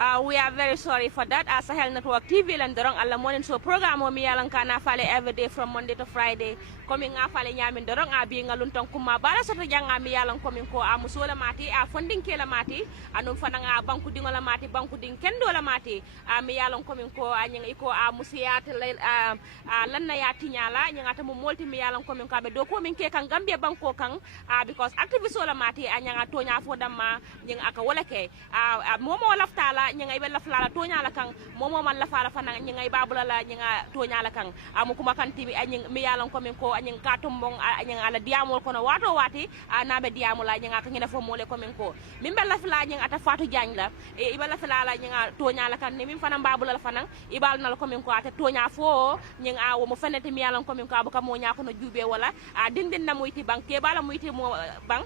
We are very sorry for that. Sahel Network TV and dorong alla morning so program mi yalan kana fale every day from Monday to Friday. Coming nga fale nyamin dorong abi ngalunton kuma bara soto janga mi yalan coming ko musola mati funding kela mati anu fananga banku dingola mati banku ding kendo la mati mi yalan coming ko anyang iko musiyat lanna ya tinyala nyanga tamu multi mi yalan coming ko be do ko min ke kan Gambia banko kan because activist wala mati anyanga tonya fo damma nyang aka wala ke momo laftala nyanga ibe lafla tonya la kan momo man lafala fana nyanga ibabula la nyanga tonya la kan amu kuma kan tibi anyang mi yalan coming ko anyang katumbong anyang ala diamol kono wato wati nabe diamol la nyanga kan ngina fo mole coming ko min bella fla nyanga ata Fatou Jagne la ibe lafla la nyanga tonya la kan ni min fana babula la fana ibal na la coming ko ata tonya fo nyanga wo mo fenete mi yalan coming ko abuka mo nyako no jube wala dindin na muyti banke bala muyti mo bang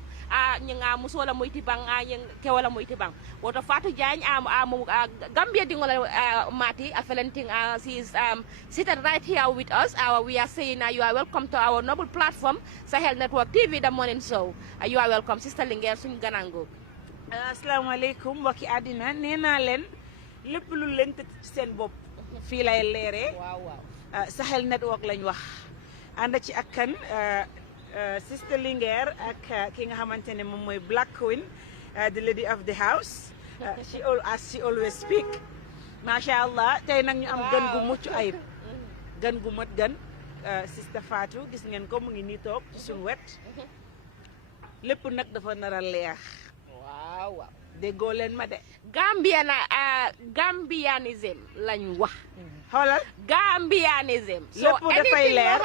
nyanga musola muyti bang nyang ke wala muyti bang woto Fatou Jagne Gambia dingola mati afelenting she is seated right here with us. We are saying you are welcome to our noble platform Sahel Network TV the morning show. You are welcome Sister Linguère suñu ganango. Assalamu alaikum mbokki àddina nee naa leen lépp lu leen tëj ci seen bopp fii lay leeree. waaw Sahel Network lañ wax ànd ci ak kan Sister Linguère ak ki nga xamante ne moom mooy Black Queen the lady of the house. She always speak masha Allah tey nag ñu am gan gu mucc ayib gan gu mat gan Sister Fatou gis ngeen ko mu ngi nii toog ci suñu wet lépp nag dafa nar a leex waaw déggoo leen ma de Gambianism lañ wax xoolal Gambianism lépp dafay leer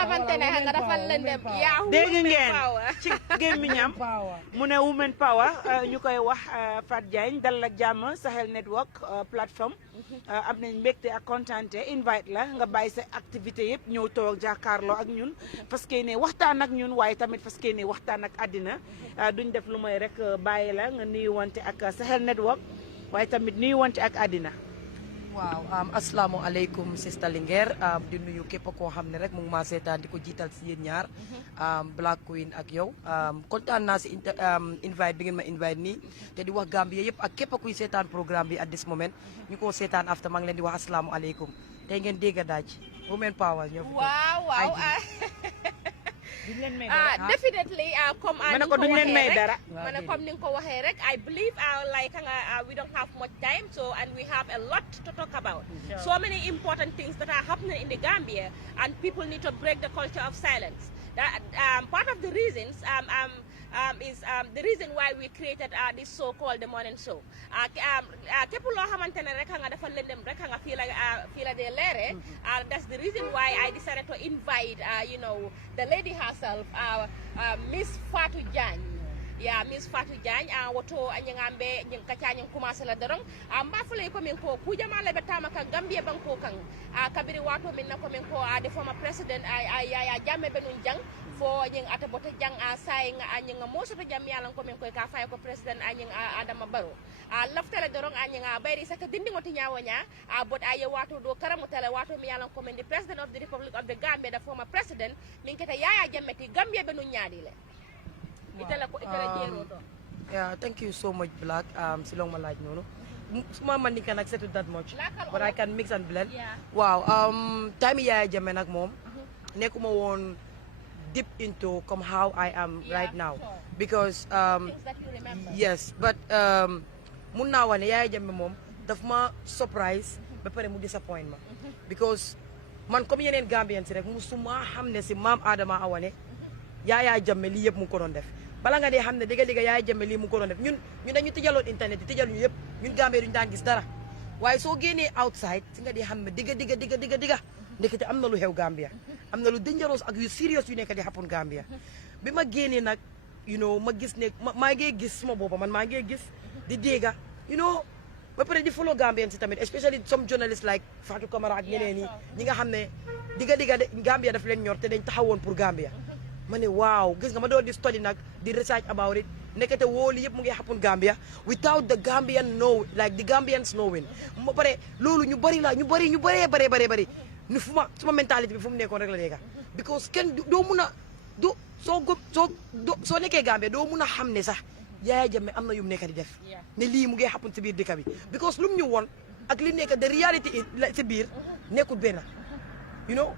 dégg ngeen ci gémmiñam mu ne women power ñu koy wax Fatou Jagne dal ak jàmm Sahel Network plateforme am nañ mbégte ak kontaante invite la nga bàyyi sa activité yëpp ñëw toog jàkkaarloo ak ñun parce que ne waxtaan ak ñun waaye tamit parce que ne waxtaan ak àddina duñ def lu may rek bàyyi la nga nuyu wante ak Sahel Network waaye tamit nuyu wante ak àddina. waaw asalaamaaleykum Sister Linguère di nuyu képp koo xam ne rek mu ngi maa seetaan di ko jiital si yéen ñaar Black Queen ak yow kontaan naa si invite bi ngeen ma invite nii te di wax Gambia yëpp ak képp kuy seetaan programme bi at this moment ñu ko seetaan after maa ngi leen di wax asalaamaaleykum tey ngeen dégg daaj women power ñoo fi waaw definitely comme ni ko waxee rek I believe like we don't have much time so and we have a lot to talk about so many important things that are happening in the Gambia and people need to break the culture of silence that part of the reasons is the reason why we created this so-called the morning show. Képp loo xamante ne rek nga dafa lëndëm rek nga fii la dee leere. That's the reason why I decided to invite the lady herself, Miss Fatou Jagne. Yeah, Miss Fatou Jagne woto anyangambe nyakacha nyang kumasa la dorong mbafule ko min ko kujama le betama ka Gambia banko kan kabiri wato min nako min ko the former president ya jamme benun jang fo nyang ata bota jang say nga nyang moso to jam yalan ko min ko ka fay ko president nyang Adama Barrow laftale dorong nyang bayri saka dindi ngoti nyawonya bot ay wato do karamu tele wato mi yalan ko min the president of the Republic of the Gambia the former president min keta yaya jammeti Gambia benun nyaadi le yeah, thank you so much Black silong ma laaj noonu suma man ni kan accept that much but I can mix and blend wow time Yaya Jammeh nag moom nekkuma woon deep into come how I am right now because yes but mun naa wax ne Yaya Jammeh moom daf ma surprise ba pare mu disappoint ma because man comme yeneen Gambian si rek musuma xam ne si maam Adama Awane Yaya Jammeh lii yëpp mu ko doon def bala nga dee xam ne dëgg Yaya Jammeh lii mu ko doon def ñun dañu tëjaloon internet yi tëjal ñu yëpp ñun Gambie duñu daan gis dara waaye soo génnee outside si nga dee xam ne digga ndekete am na lu xew Gambia am na lu dangerous ak yu serious yu nekk di happen Gambia bi ma génnee nag ma gis ne maa ngi gis suma boppa man maa ngi gis di dégga ba pare di follow Gambian si tamit especially some journalists like Fatou Camara ak ñeneen ñi nga xam ne digga Gambia daf leen ñor te dañ taxawoon pour Gambia ma ne waaw gis nga ma doon di study nag di research about it nekkete woolu yëpp mu ngi happen Gambia without the Gambian the Gambians knowing ma pare loolu ñu bëree ni suma mentalité bi fu mu nekkoon rek la dégga because kenn doo mun a soo nekkee Gambia doo mun a xam ne sax Yaya Jammeh am na yu mu nekk di def ne lii mu ngi happen si biir dëkk bi because lu mu ñu woon ak li nekk de reality si biir nekkul benn you know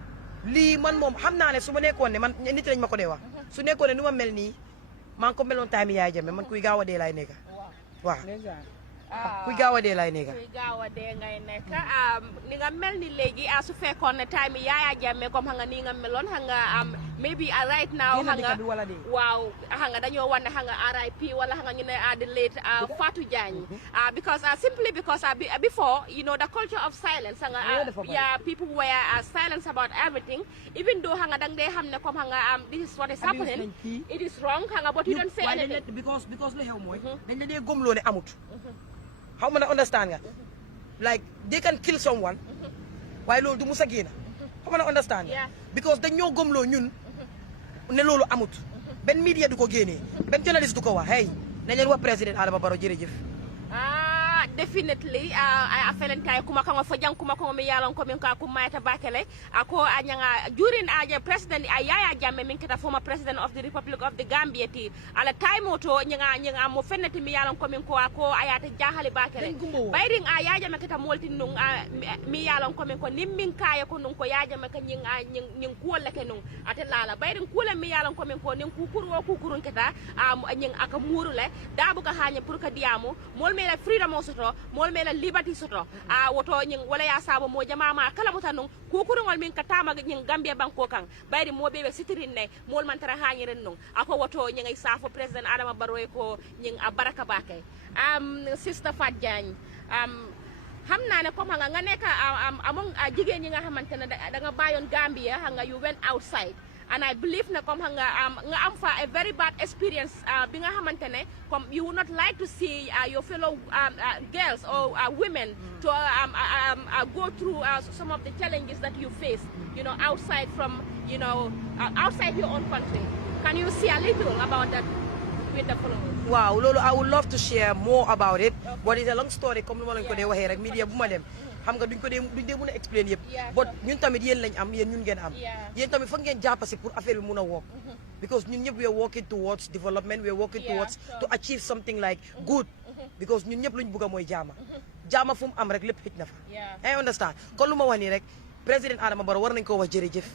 lii man moom xam naa ne su ma nekkoon ne man nit lañ ma ko dee wax su nekkoon ne nu ma mel nii maa ngi ko meloon time Yaya Jammeh man kuy gaaw a dee laay nekk waaw kuy gaaw a dee laay nekk kuy gaaw a dee ngay nekk ni nga mel ni léegi su fekkoon ne time Yaya Jammeh comme xam nga ni nga meloon xam nga maybe right now xam nga waaw xam nga dañoo wan ne xam nga RIP wala xam nga ñu ne the late Fatou Jagne because simply because before you know the culture of silence xam nga people were silent about everything even though xam nga dang dee xam ne comme xam nga this is what is happening it is wrong xam nga but you don't say anything because lu xew mooy dañ la dee gëmloo ne amut how mën a understand nga like they can kill someone waaye loolu du musa génn how mën a understand nga because dañ ñoo gëmloo ñun ne loolu amut benn media du ko génnee benn journaliste du ko wax hey nañ leen wax président Adama Barrow jërëjëf definitely a felen kay kuma kango fo jang kuma kango mi yalon ko min ka kuma ta bakele ako anyanga during president Yaya Jammeh min kita former president of the Republic of the Gambia ti ala time oto nyanga mo fennati mi yalon ko min ko ako ayata jahali bakele bayring Yaya Jammeh kita molti nung mi yalon ko min ko nimmin kay ko nung ko Yaya Jammeh ka nying kuola ke nung ate lala bayring kula mi yalon ko min ko nin kukurun kita nying aka murule dabu ka hanya pour ka diamu mol me la freedom soto mol mela liberty soto woto nyin wala ya sabo mo jama ma kala mutanun kukurungol min katama nyin Gambia banko kan bayri mo bebe sitirin ne mol man tara hanyiren nun ako woto nyin ay safo president Adama Barrow ko nyin baraka bakay sister Fatou Jagne xam naa ne comme nga nekk among jigéen ñi nga xamante ne da nga bayoon Gambia nga you went outside and I believe na comme nga am fa a very bad experience bi nga xamante ne comme you would not like to see your fellow girls or women to go through some of the challenges that you face, you know, outside from, you know, outside your own country. Can you see a little about that with the followers? Wow, Lolo, I would love to share more about it, but it's a long story. Comme lu ma leen ko dee waxee rek media bu ma dem xam nga duñ dee mën a explain yëpp but ñun tamit yéen lañ am yéen ñun ngeen am yéen tamit foog ngeen jàpp si pour affaire bi mën a work because ñun ñëpp we are working towards development we are working towards to achieve something like good because ñun ñëpp luñ bëgg a mooy jaama fu mu am rek lépp xëj na fa I understand kon lu ma wax nii rek président Adama Barrow war nañ koo wax jërëjëf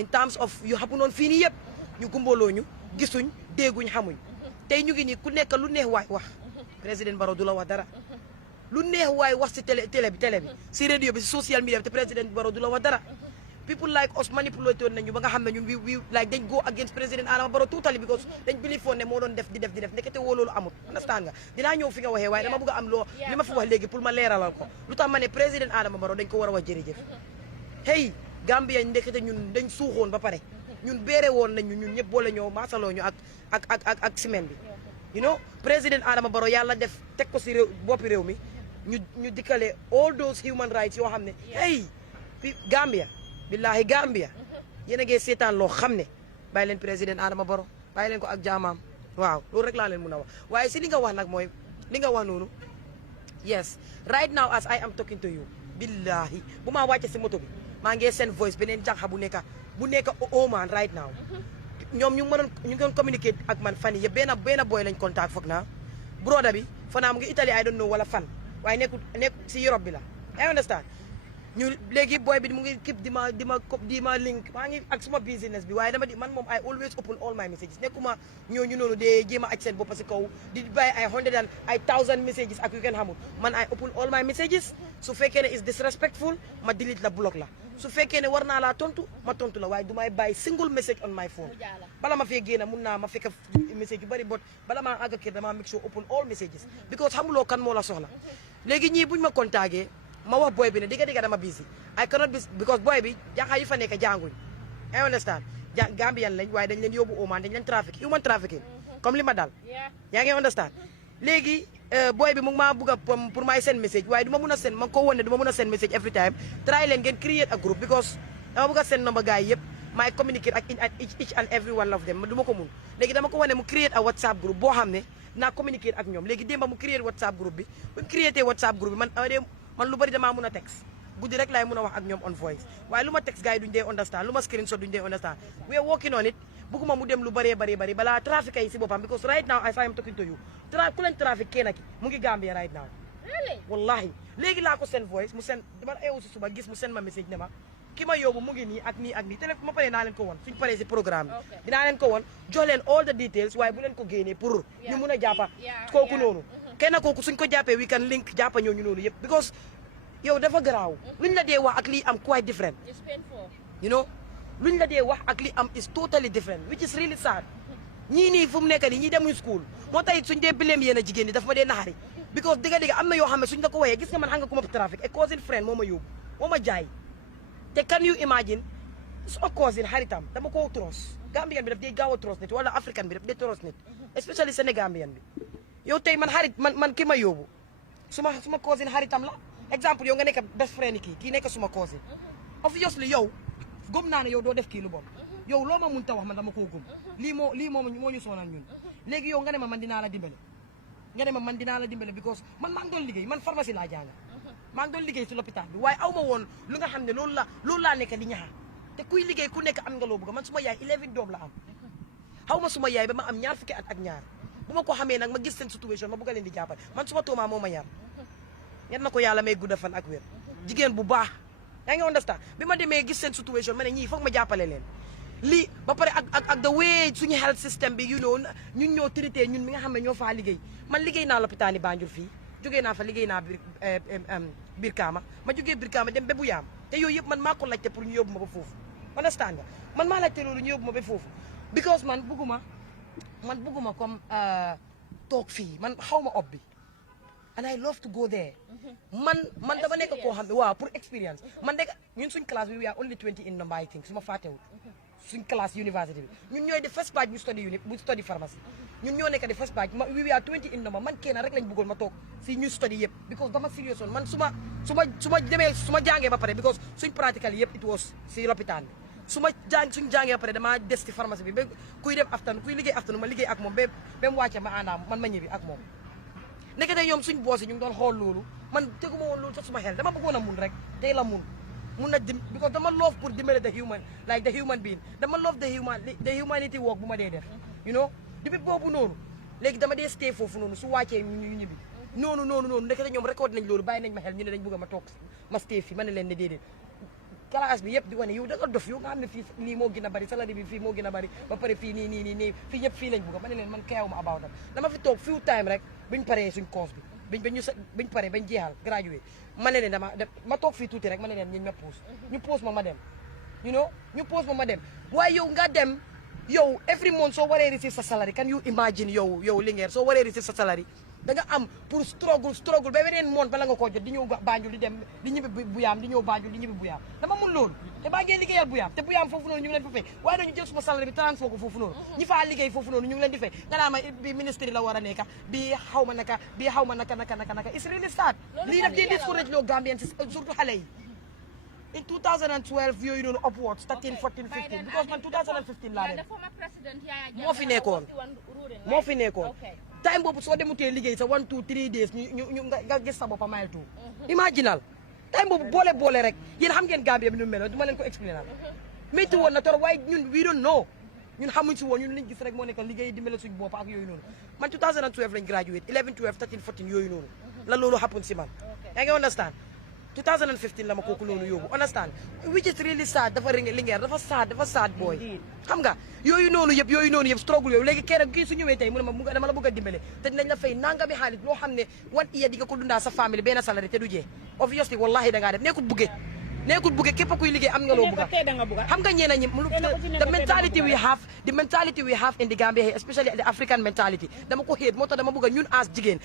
in terms of yu xapu noonu fii nii yëpp ñu gumbaloo ñu gisuñ dégguñ xamuñ tey ñu ngi nii ku nekk lu neex waay wax président Barrow du la wax dara lu neex waay wax si télé bi si radio bi si social media bi te président Barrow du la wax dara people like us manipulated nañu ba nga xam ne ñun we like dañ go against président Adama Barrow totally because dañ believe foon ne moo doon def di def nekkete woo loolu amut understand nga dinaa ñëw fi nga waxee waaye dama bëgg a am loo li ma fi wax léegi pour ma leeralal ko lu tax ma ne président Adama Barrow dañ ko war a wax jërëjëf hey Gambia ndekete ñun dañ suuxoon ba pare ñun béere woon nañ ñun ñëpp boole ñoo maasaloo ñu ak semaine bi you know président Adama Barrow yàlla def teg ko si réew boppi réew mi ñu dikkale all those human rights yoo xam ne hey Gambia billahi Gambia yéen a ngi seetaan loo xam ne bàyyi leen président Adama Barrow bàyyi leen ko ak jaamaam waaw loolu rek laa leen mun a wax waaye si li nga wax nag mooy li nga wax noonu yes right now as I am talking to you billahi bu ma wàcce si moto bi maa ngi seen voice beneen jànq bu nekk Oman right now ñoom ñu doon communicate ak man fan yëpp benn boy lañ contact foog naa broda bi fanaa mu ngi Italie I don't know wala fan waaye nekk si Europe bi la I understand ñu léegi boy bi mu ngi keep di ma link maa ngi ak suma business bi waaye man moom I always open all my messages nekkuma ñooñu noonu de jéem a aj seen bopp si kaw di bàyyi ay 100 and ay 1000 messages ak yu kenn xamul man I open all my messages su fekkee ne is disrespectful ma delete la block la su fekkee ne war naa laa tontu ma tontu la waaye du may bàyyi single message on my phone bala ma fee génn mun naa ma fekk message yu bari but bala maa àgg kër dama make sure open all messages because xamuloo kan moo la soxla léegi ñii buñ ma contacté ma wax boy bi ne digga dama busy I cannot be because boy bi jànqa yi fa nekk jànguñ I understand Gambian lañ waaye dañ leen yóbbu Oman dañ leen human trafficking comme li ma dal yaa ngi understand léegi boy bi mu ngi maa bëgg a pour may send message waaye du ma mun a send ma ko woon ne du ma mun a send message every time try leen ngeen create a group because dama bëgg a send number gars yi yëpp may communicate ak each and every one of them du ma ko mun léegi dama ko wane mu create a WhatsApp group boo xam ne naa communicate ak ñoom léegi démba mu create WhatsApp group bi bu mu create WhatsApp group bi man lu bari damaa mun a text guddi rek laay mun a wax ak ñoom on voice waaye lu ma text gars yi duñ dee understand lu ma screenshot duñ dee understand we are working on it bëgguma mu dem lu bëree bëri balaa trafic yi si boppam because right now as I am talking to you ku leen trafic kenn ki mu ngi Gambia right now wallahi léegi laa ko seen voice mu seen dama eewu si suba gis mu seen ma message ne ma ki ma yóbbu mu ngi nii ak nii téléphone ma paree naa leen ko woon suñ paree si programme bi dinaa leen ko woon jox leen all the details waaye bu leen ko génnee pour ñu mun a jàppa kooku noonu kenn kooku suñ ko jàppee we can link jàppa ñooñu noonu yëpp because yow dafa garaaw luñ la dee wax ak lii am quite different you know luñ la dee wax ak li am is totally different which is really sad ñii nii fu mu nekk nii ñii demuñ school moo tax suñ dee bileem yéen a jigéen ñi dafa ma dee naxari because dëgg am na yoo xam ne suñ la ko waxee gis nga man xam nga ku ma trafic a cousin friend moo ma yóbbu moo ma jaay te can you imagine suma cousin xaritam dama ko trust Gambian bi daf dee gaaw a trust nit wala African bi daf dee trust nit especially Sénégambian bi yow tey man xarit man ki ma yóbbu suma cousin xaritam la exemple yow nga nekk best friend kii nekk suma cousin obviously yow gëm naa ne yow doo def kii lu bon yow loo ma mun ta wax man dama koo gëm lii moo ñu soonal ñun léegi yow nga ne ma man dinaa la dimbale because man maa ngi doon liggéey man pharmacie laa jàng maa ngi doon liggéey si lopitaan bi waaye aw ma woon lu nga xam ne loolu laa nekk di ñaxa te kuy liggéey ku nekk am nga loo bëgg man suma yaay 11 doom la am xaw ma suma yaay ba ma am ñaar fukki at ak ñaar bu ma ko xamee nag ma gis seen situation ma bëgg leen di jàppale man suma toomaa moo ma yar ñet na ko yàlla may gudda fan ak wér jigéen bu baax yaa ngi understand bi ma demee gis seen situation ma ne ñii foog ma jàppale leen lii ba pare ak the way suñu health system bi you know ñun ñoo traité ñun mi nga xam ne ñoo faa liggéey man liggéey naa lopitaani Banjul fii jógee naa fa liggéey naa Brikama ma jógee Brikama dem ba bu yaam te yooyu yëpp man maa ko laajte pour ñu yóbbu ma ba foofu understand nga man maa laajte loolu ñu yóbbu ma ba foofu because man bugguma comme toog fii man xaw ma ob bi and I love to go there man dama nekk koo xam ne waaw pour experience man de ñun suñ classe bi we are only 20 in number I think su ma fàttewul suñ classe university bi ñun ñooy di first batch bu study pharmacie ñun ñoo nekk di first batch we are 20 in number man kenn rek lañ bëggoon ma toog si ñu study yëpp because dama serious woon man su ma jàngee ba pare because suñ practical yëpp it was si lopitaan bi suñ jàngee ba pare dama des si pharmacie bi ba kuy liggéey afternoon ma liggéey ak moom ba mu wàcce ma àndaam man ma ñibbi ak moom nekk tey ñoom suñ boos yi ñu ngi doon xool loolu man teguma woon loolu sax suma xel dama bëggoon a mun rek tey la mun na because dama love pour dimbale the human being dama love the humanity work bu ma dee def you know depuis boobu noonu léegi dama dee stay foofu noonu su wàccee ñu ñibbi noonu nekk tey ñoom record nañ loolu bàyyi nañ ma xel ñu ne dañ bëgg ma toog ma stay fii ma ne leen ne déedéet classe bi yëpp di wane yow da nga dof yow nga xam ne fii lii moo gën a bari salari bi fii moo gën a bari ba pare fii nii fii ñëpp fii lañ bëgg ma ne leen man kayaw ma about am dama fi toog few time rek biñ paree suñ course bi biñ paree bañ jeexal graduate ma ne leen ma toog fii tuuti rek ma ne leen ñu pause ma dem you know ñu pause ma dem waaye yow nga dem yow every month soo waree receive sa salary can you imagine yow Linguère soo waree receive sa salary da nga am pour struggle ba weneen moon bala nga koo jot di ñëw Banjul di ñibbi Buyaam di ñëw Banjul di ñibbi Buyaam dama mun loolu te baa ngee liggéeyal Buyaam te Buyaam foofu noonu ñu ngi leen fa fay waaye dañu jël suma salaire bi transfert ko foofu noonu ñi faa liggéey foofu noonu ñu ngi leen di fay nga naa ma bi ministre la war a nekka bi xaw ma naka it's really sad lii daf dee discourage loo Gambien surtout xale yi in 2012 yooyu noonu upwards 13 14 15 because man 2015 laa dem moo fi nekkoon time boobu soo demutee liggéey sa 1 2 3 days ñu nga gis sa bopp mile two imaginal time boobu boole rek yéen xam ngeen Gambia bi nu meloon du ma leen ko expliquer métti woon na trop waaye ñun we don't know ñun xamuñ si woon ñun liñ gis rek moo nekk liggéey dimbale suñ bopp ak yooyu noonu man 2012 lañ graduate 11 12 13 14 yooyu noonu la loolu happen si man yaa ngi understand 2015 la ma kooku noonu yóbbu understand which is really sad dafa Linguère dafa sad boy xam nga yooyu noonu yëpp struggle yooyu léegi kenn kii su ñëwee tey mu ne ma dama la bëgg a dimbale te dinañ la fay nangami xaalis loo xam ne wan iya di nga ko dundaa sa famille benn salaire te du jee obviously wallahi da ngaa def nekkul buggee képp kuy liggéey am nga loo bëgg xam nga ñeena ñi the mentality we have in the Gambia especially the African mentality dama ko hate moo tax dama bëgg ñun as jigéen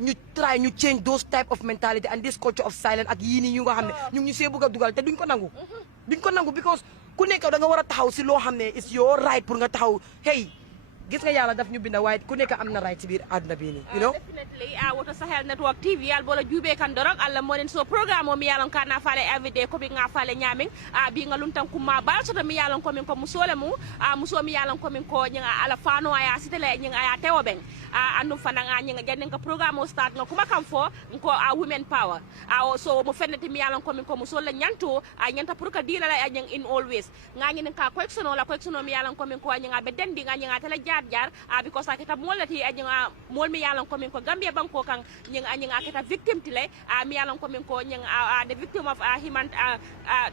ñu try ñu change those type of mentality and this culture of silence ak yii nii ñu nga xam ne ñu ngi see bëgg a dugal te duñ ko nangu because ku nekk da nga war a taxaw si loo xam ne is your right pour nga taxaw hey gis nga yàlla daf ñu binda waaye ku nekk am na right ci biir àdduna bii nii you know definitely woto Sahel Network TV yal bola jube kan dorog alla monen so programme o mi yalon kana fale everyday ko bi nga fale nyamin bi nga luntan kuma ba so to mi yalon ko min ko musole mu muso mi yalon ko min ko nyinga ala fano aya sitele nyinga aya tewo ben andum fana nga nyinga jannen ka programme o start nga kuma kam fo ko women power so mo fennete mi yalon ko min ko musole nyanto nyanta pour ka dila la nyang in always nga nyinen ka collection mi yalon ko min ko nyinga be dendi nga nyinga tele jar because akita molati nyinga mol mi yalon ko min ko Gambia banko kan nyinga akita victim tile mi yalon ko min ko nyinga the victim of human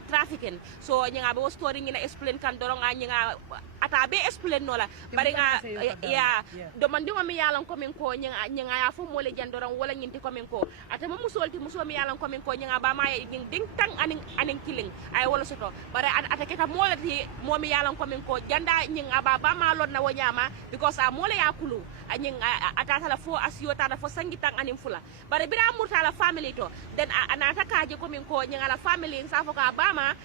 trafficking so nyinga be story ngina explain kan dorong nyinga ata be explain nola bari nga ya do man dimo mi yalon ko min ko nyinga ya fo mole jan dorong wala nyinti ko min ko ata mo musolti muso mi yalon ko min ko nyinga ba ma nying ding tang aning killing ay wala soto bari ata kita molati mo mi yalon ko min ko janda nyinga ba ma lon na wonyama because mole ya kulu ata la fo asiyo ta fo sangitang anim fula bare bira murta la family to then anata kaje ko min ko nyinga la family sa fo ka bama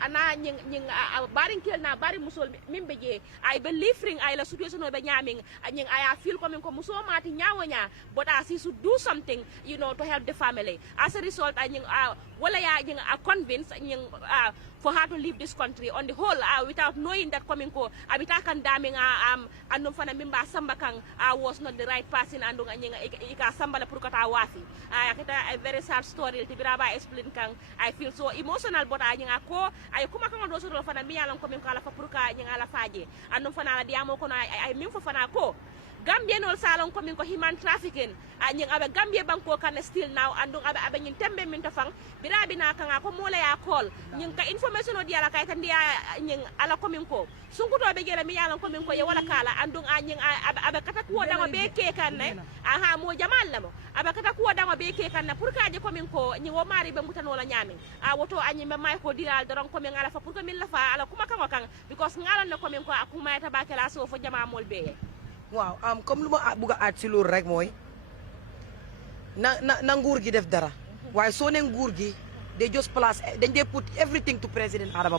ana nying barin kel na bari musol min beje ay be lifring ay la situation be nyaming nying aya feel ko min ko muso mati nyawonya but as he should do something you know to help the family as a result nying wala ya nying convince nying for her to leave this country on the whole without knowing that coming ko abita kan daming andum fana mimba samba kan was not the right person andung nyinga ika samba la pour kata wafi kita a very sad story ti biraba explain kan I feel so emotional but nyinga ko ay kuma kan do so fana mi yalan coming ko ala fa pour ka nyinga la faje andum fana la diamo ko ay min fo fana ko Gambia nol salon ko min ko human trafficking nying abe Gambia banko kan still now andung abe nyin tembe min tafang birabi na kan ko mola ya call nying ka information o diala kay tan dia nying ala ko min ko sunkuto be gele mi yalan ko min ko ye wala kala andung nying abe kata ko dango be ke kan ne aha mo jamal lamo abe kata ko dango be ke kan na pour kaje ko min ko nying wo mari be mutano la nyami woto anyi me may ko dilal doron ko min ala fa pour ko min la fa ala kuma kan because ngalan ne ko min ko akuma ta bakela so fo jama mol be waaw comme lu ma bëgg a aat si loolu rek mooy na nguur gi def dara waaye soo ne nguur gi they just place dañ dee put everything to président Adama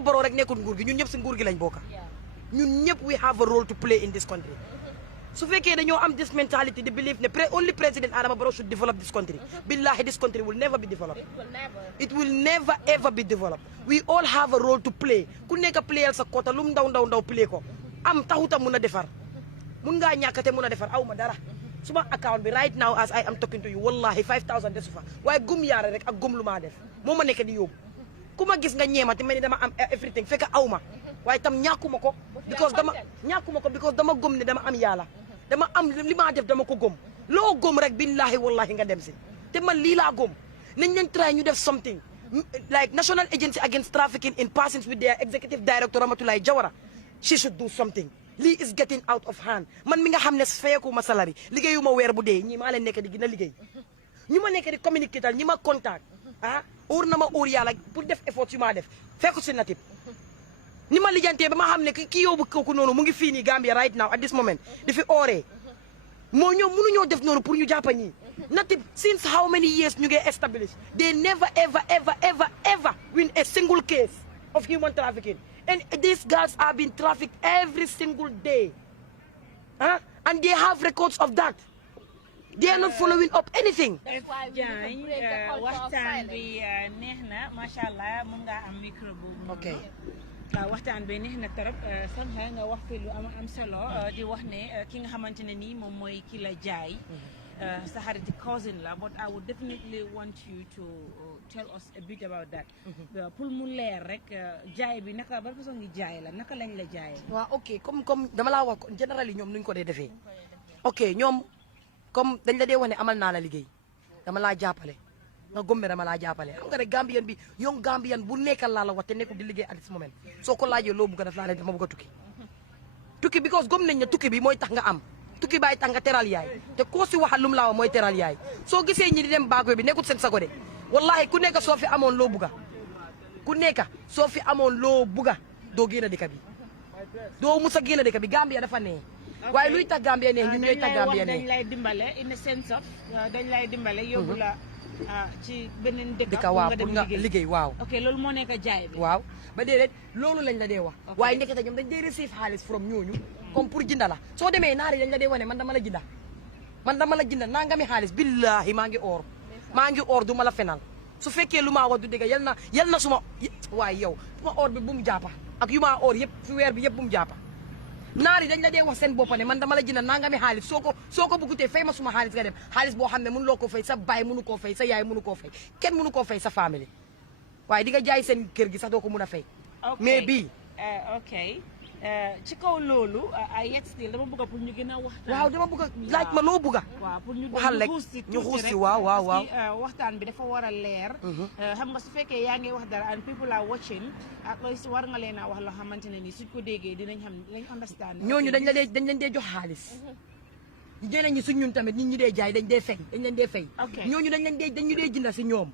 Barrow rek nekkul nguur gi ñun ñëpp si nguur gi lañ bokka ñun ñëpp we have a role to play in this country su fekkee dañoo am this mentality di believe ne only président Adama Barrow should develop this country billahi this country will never be developed it will never ever be developed we all have a role to play ku nekk playal sa quota lu mu ndaw play ko am taxuta mun a defar mun ngaa ñàkkate mun a defar aw ma dara suma account bi right now as I am talking to you wallahi 5,000 desu fa waaye gum yaara rek ak gum lu maa def moo ma nekk di yóbbu ku ma gis nga ñeema te mel ni dama am everything fekk aw ma waaye tam ñàkkuma ko because dama gëm ne dama am yàlla dama am li maa def dama ko gëm loo gëm rek billahi wallahi nga dem si te man lii laa gëm nañ leen try ñu def something like National Agency Against Trafficking in Persons with their executive director Ramatulaye Jawara she should do something lii is getting out of hand man mi nga xam ne feyeku ma salary liggéeyu ma weer bu dee ñii maa leen nekk di gën a liggéey ñu ma nekk di communiquer tal ñi ma contact óor na ma óor yàlla pour def effort yu maa def fekku si natib ni ma lijjantee ba ma xam ne ki yóbbu kooku noonu mu ngi fii nii Gambia right now at this moment di fi ooree moo ñoom mënuñoo def noonu pour ñu jàppa ñii natib since how many years ñu ngi establish they never ever win a single case of human trafficking. And these girls are being trafficked every single day. And they have records of that. They are not following up anything. Jagne waxtaan bi neex na macha allah mun nga am micro boobu. Okay. waxtaan bi neex na trop sànq nga wax fi lu am solo di wax ne ki nga xamante ne nii moom mooy ki la jaay. sa xarit cousin la but I would definitely want you to tell us a bit about that. pour mu leer rek jaay bi naka ba façon ngi jaay la naka lañ la jaayee. waaw ok comme dama laa wax général yi ñoom nuñ ko dee defee. ok ñoom comme dañ la dee wax ne amal naa la liggéey dama laa jàppale nga gombe dama laa jàppale xam nga rek Gambian bi young Gambian bu nekkal laa la wax te nekkul di liggéey at this moment soo ko laajee loo bëgg a def laa leen dama bëgg a tukki because gom nañ ne tukki bi mooy tax nga am. tukki baay tax nga teral yaay te koo si waxal lum laa wax mooy teral yaay soo gisee ñi di dem baako bi nekkul seen sago de wallahi ku nekk soo fi amoon loo buga ku nekk soo fi amoon loo buga doo génn dëkk bi doo musa génn dëkk bi Gambia dafa nee waaye luy tax Gambia nee ñun ñooy tax Gambia nee dañ lay dimbale in a sense of dañ lay dimbale yóbbu la ci beneen dëkk waaw pour nga liggéey waaw ok loolu moo nekk jaay bi waaw ba déedéet loolu lañ la dee wax waaye ndekete ñoom dañ dee receive xaalis from ñooñu comme pour jinda la soo demee naar yi dañ la dee wane man dama la jinda nangami xaalis billahi maa ngi or du ma la fenal su fekkee lu maa wax du dëgg yal na suma waaye yow suma or bi bu mu jàppa ak yu maa or yëpp fi weer bi yëpp bu mu jàppa naar yi dañ la dee wax seen boppa ne man dama la jënd nangami xaalis soo ko bëggutee fay ma suma xaalis nga dem xaalis boo xam ne mënu loo ko fay sa baay mënu koo fay sa yaay mënu koo fay kenn mënu koo fay sa famille waaye di nga jaay seen kër gi sax doo ko mun a fay mais bii ok ci kaw loolu yet still dama bëgg pour ñu gën a waxtaan waaw dama bëgg laaj ma loo bëgg waaw pour ñu waxal rek ñu xuus si waaw waxtaan bi dafa war a leer xam nga su fekkee yaa ngi wax dara and people are watching at least war nga leen a wax loo xamante ne ni suñ ko déggee dinañ understand ñooñu dañ leen dee jox xaalis ñeneen ñi suñ ñun tamit nit ñi dee jaay dañ leen dee fay ñooñu dañu dee jinda si ñoom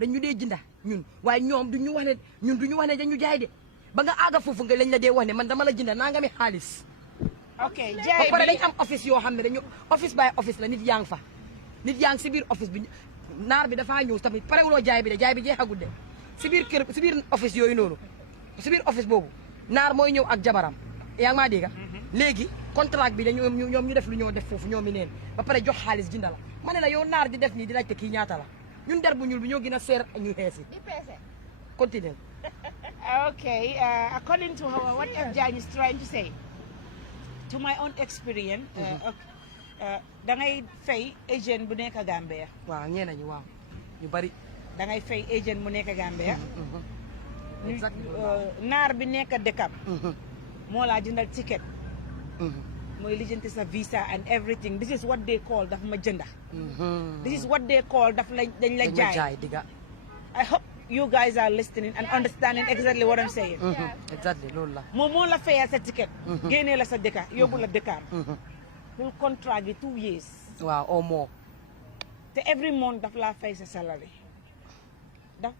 dañu dee jinda ñun waaye ñoom duñu wax ne dañu jaay de ba nga àgga foofu nga lañ la dee wax ne man dama la jinda nangami xaalis ok jaay bi ba pare dañ am office yoo xam ne dañu office by office la nit yaa ngi si biir office bi naar bi dafaa ñëw tamit parewuloo jaay bi jeexagul de si biir office yooyu noonu si biir office boobu naar mooy ñëw ak jabaram yaa ngi maa dégg léegi contrat bi dañu ñoom ñu def lu ñoo def foofu ñoom mi neen ba pare jox xaalis jinda la ma ne la yow naar di def nii di laajte kii ñaata la ñun der bu ñuul bi ñoo gën a seer ñu xeesi continue okay according to what Jagne is trying to say to my own experience da ngay fay agent bu nekk Gambia waaw ñeneen ñi waaw ñu bari da ngay fay agent bu nekk Gambia naar bi nekk dëkkam moo laa jëndal ticket mooy lijjanti sa visa and everything this is what they call daf ma jënda this is what they call dañ la jaay I hope you guys are listening and understanding exactly what I'm saying exactly loolu la moom moo la fayal sa ticket génnee la sa dëkka yóbbu la dëkkaam pour contrat gi 2 years waaw or more te every month daf laa fay sa salary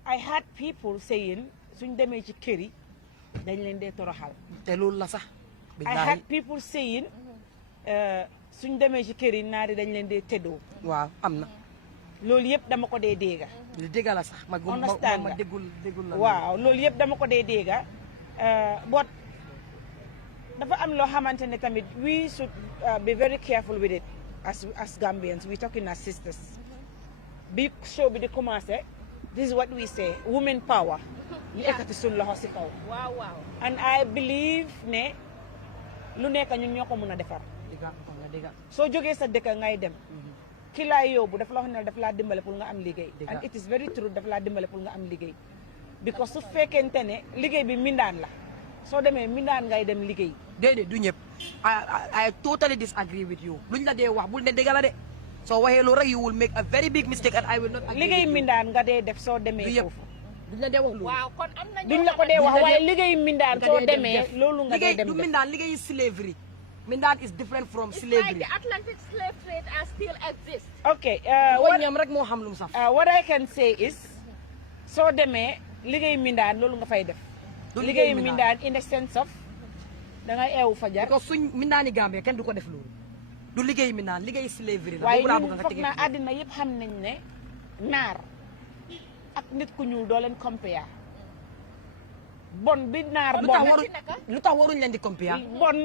I had people saying suñ demee ci kër yi dañ leen dee toroxal te loolu la sax I had people saying suñ demee ci kër yi naari dañ leen dee teddoo waaw am na loolu yëpp dama ko dee dégga li dégga la sax ma déggul la waaw loolu yëpp dama ko dee dégga but dafa am loo xamante ne tamit we should be very careful with it as Gambians we talking as sisters bi show bi di commencé this is what we say women power ñu ekkati suñ loxo si kaw waaw and I believe ne lu nekk ñun ñoo ko mun a defar soo jógee sa dëkk ngay dem ki laay yóbbu dafa la wax ne dafa laa dimbale pour nga am liggéey and it is very true dafa laa dimbale pour nga am liggéey because su fekkente ne liggéey bi mindaan la soo demee mindaan ngay dem liggéey déedéet du ñëpp I totally disagree with you luñ la dee wax bul ne dëgg la de soo waxee loolu rek you will make a very big mistake and I will not agree liggéey mindaan nga dee def soo demee foofu duñ la dee wax loolu waaw kon am na duñ la ko dee wax waaye liggéey mindaan soo demee loolu nga dee dem du mindaan liggéey slavery mindaan is different from slavery the Atlantic slave trade still exists okay ñoom rek moo xam lu mu saf what I can say is soo demee liggéey mindaan loolu nga fay def liggéey mindaan in the sense of da ngay eewu fajar parce que suñ mindaani Gambie kenn du ko def loolu du liggéey mindaan liggéey slavery la waaye ñun foog naa àddina yëpp xam nañ ne naar ak nit ku ñuul doo leen compare bon bi naar lu tax waruñ leen di compare bon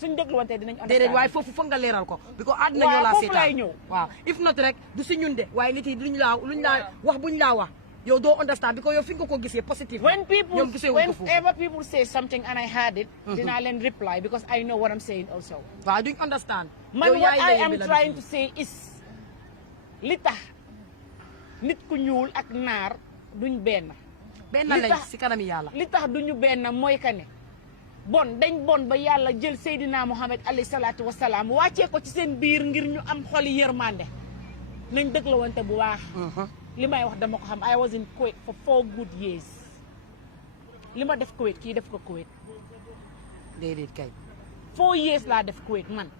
suñ dégluwante dinañ déedéet waaye foofu foog nga leeral ko because àddina ñoo laa seetaan lay ñëw waaw if not rek du si ñun de waaye nit yi luñ laa wax buñ laa wax yow doo understand because yow fi nga ko gisee positive whenever people say something and I heard it dinaa leen reply because I know what I'm saying also waaw duñ understand man what I am trying to say is li tax nit ku ñuul ak naar duñ benn lañ si kanami yàlla li tax duñu benn mooy ka ne dañ bon ba yàlla jël Seydina Muhammad alayhi salaatu wasalaam wàccee ko ci seen biir ngir ñu am xoli yërmande nañ dëgg la wante bu baax li may wax dama ko xam I was in Kuwait for 4 good years li ma def Kuwait kii def ko Kuwait déedéet kay 4 years laa def Kuwait man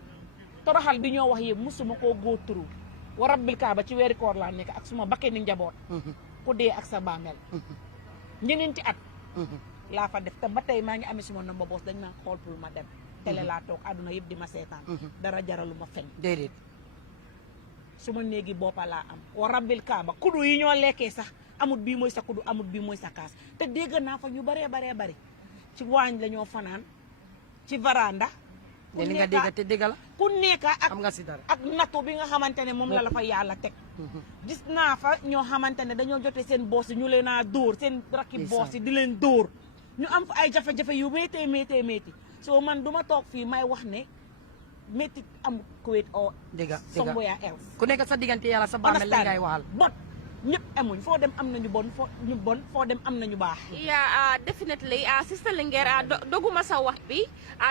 toroxal bi ñoo wax yëpp musuma koo go through wa rabbil kaaba ci weeri koor laa nekk ak suma bakkee ni njaboot ku dee ak sa baamel ñeneenti at laa fa def te ba tey maa ngi amee suma number boss dañ maa xool pour ma dem télé laa toog àdduna yëpp di ma seetaan dara jaralu ma fen déedéet suma néegi boppa laa am wa rabbil kaaba kudu yi ñoo lekkee sax amut bii mooy sa kudu amut bii mooy sa kaas te dégg naa fa ñu baree bari ci waañ la ñoo fanaan ci varanda li nga dégg te dégg la ku nekk ak am nga si dara ak nattu bi nga xamante ne moom la fa yàlla teg gis naa fa ñoo xamante ne dañoo jote seen boos yi ñu leen a dóor seen rakki boos yi di leen dóor ñu am fa ay jafe-jafe yu métti so man duma toog fii may wax ne métti am Kuwait or somewhere else ku nekk sa diggante yàlla sa bàmmeel la ngay waxal bot ñëpp amuñ foo dem am nañu bon foo dem am nañu baax. yeah definitely Sister Linguère doguma sa wax bi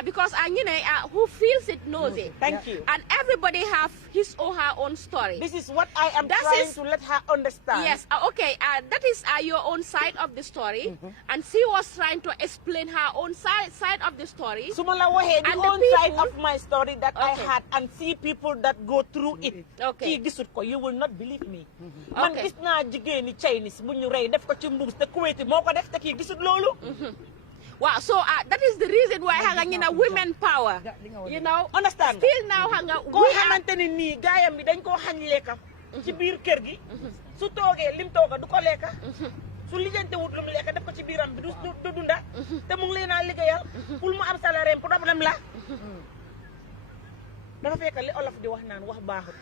because ñu ne who feels it knows it. Thank you. And everybody have his or her own story. This is what I am trying to let her understand. Yes, okay. That is your own side of the story, and she was trying to explain her own side of the story. Su ma la waxee the own side of my story that I had and see people that go through it. Okay. Kii gisut ko, you will not believe me. Man gis naa jigéeni Chinese bu ñu rey def ko ci mbuus te Kuwaiti moo ko def te kii gisut loolu. Wow, so that is the reason why hanga women power. You know, understand? Still now hanga koo xamante ni nii gaayam bi dañ koo xañ lekka ci biir kër gi. Su toogee lim tooga du ko lekka. Su lijjante wut lu mu lekka def ko ci biiram bi du dunda. Te mu ngi leen a liggéeyal pour mu am salaire problème la. Dafa fekk li olof di wax naan wax baaxut.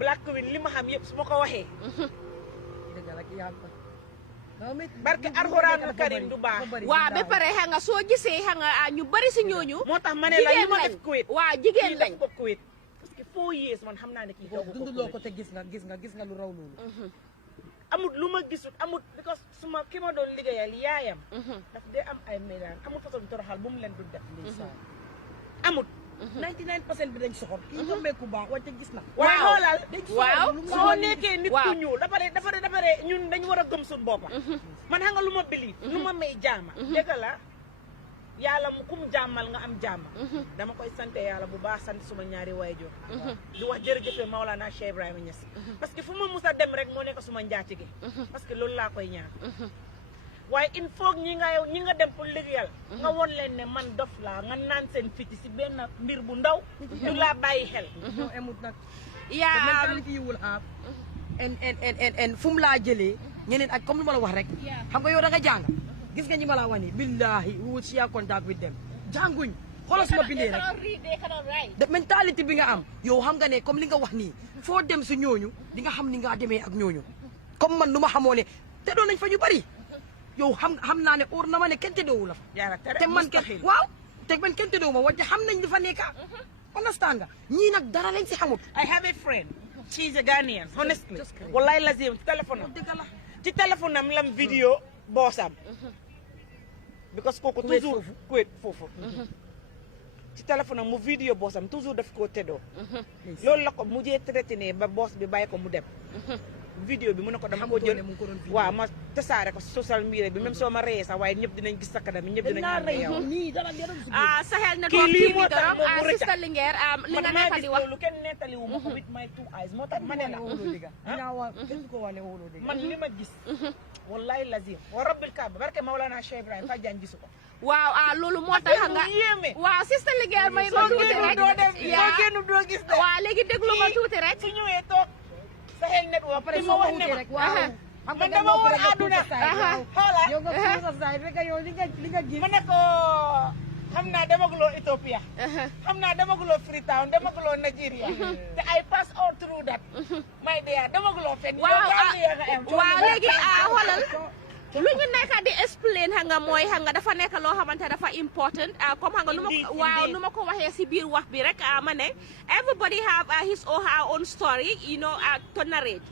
Black Queen li ma xam yëpp su ma ko waxee. Barke Alxuraanul Karim du baax. Waa ba pare hanga soo gisee hanga ñu bari si ñooñu. moo tax ma ne la li ma def Kuwait. Waa jigéen lañ ko Kuwait. Parce que 4 years man xam naa ne kii dunduloo ko te gis nga lu raw loolu. amut lu ma gisut amut because ki ma doon liggéeyal yaayam. daf dee am ay médaan amut façon toroxal bu mu leen du def. amut. 99% bi dañ soxor. kii tombee ku baax wante gis na. waaye xoolal. waaw soo nekkee nit ku ñuul dafa ñun dañu war a gëm suñu boppa man xam nga lu ma believe lu ma may jaama. dëgg la yàlla mu kum jàmmal nga am jàmm. dama koy sant yàlla bu baax sant suma ñaari waajur. di wax jërëjëf Maolana Cheikh Ibrahima Niass. parce que fu ma mus a dem rek moo nekk suma njaatige. parce que loolu laa koy ñaan. waaye il faut ñi nga dem pour liggéeyal nga won leen ne man dof laa nga naan seen fiti si benn mbir bu ndaw ñu laa bàyyi xel ñoo emut nag yaa the mentality you will have and fu mu laa jëlee ñeneen ak comme lu ma la wax rek xam nga yow da nga jàng gis nga ñi ma la wax ni billahi we will share contact with them jànguñ xoolal suma bindee rek the mentality bi nga am yow xam nga ne comme li nga wax nii foo dem si ñooñu di nga xam ni nga demee ak ñooñu comme man lu ma xamoo ne te doon nañ fa ñu bari yow xam naa ne óor na ma ne kenn tëddeewu la fa te man kenn waaw te man kenn tëddeewu ma wante xam nañ li fa nekka understand nga ñii nag dara lañ si xamut I have a friend she is a Ghanaian honestly wallahi lazim ci téléphone am lam vidéo boosam because kooku toujours Kuwait foofu ci téléphone am mu vidéo boosam toujours daf koo tëddoo loolu la ko mujjee traité ne ba boos bi bàyyi ko mu dem vidéo bi mu ne ko dama ko jël waaw ma tasaare ko social media bi même soo ma reyee sax waaye ñëpp dinañ gis sa kanam ñëpp dinañ xam ne yow Sahel Network TV dorom Sister Linguère li nga nekkal di wax lu kenn nettali wu ma ko with my 2 eyes moo tax ma ne la man li ma gis wallahi lazim wa rabbil kaaba barke Maolana Cheikh Ibrahima fa jaan gisu ko waaw loolu moo tax nga waaw Sister Linguère may ma tuuti rek doo gis de waaw léegi déglu ma tuuti rek su ñëwee toog Sahel Network après soo ko wutee rek waaw xam nga dama war a àdduna xoolal yow nga tuur sa saay rek yow li nga gis ma ne ko xam naa demaguloo Ethiopia xam naa demaguloo Freetown demaguloo Nigeria te I pass all through that my dear demaguloo fenn waaw léegi xoolal lu ñu nekk di explain xam nga mooy xam nga dafa nekk loo xamante dafa important comme xam nga nu ma ko waxee si biir wax bi rek ma ne everybody have his or her own story to narrate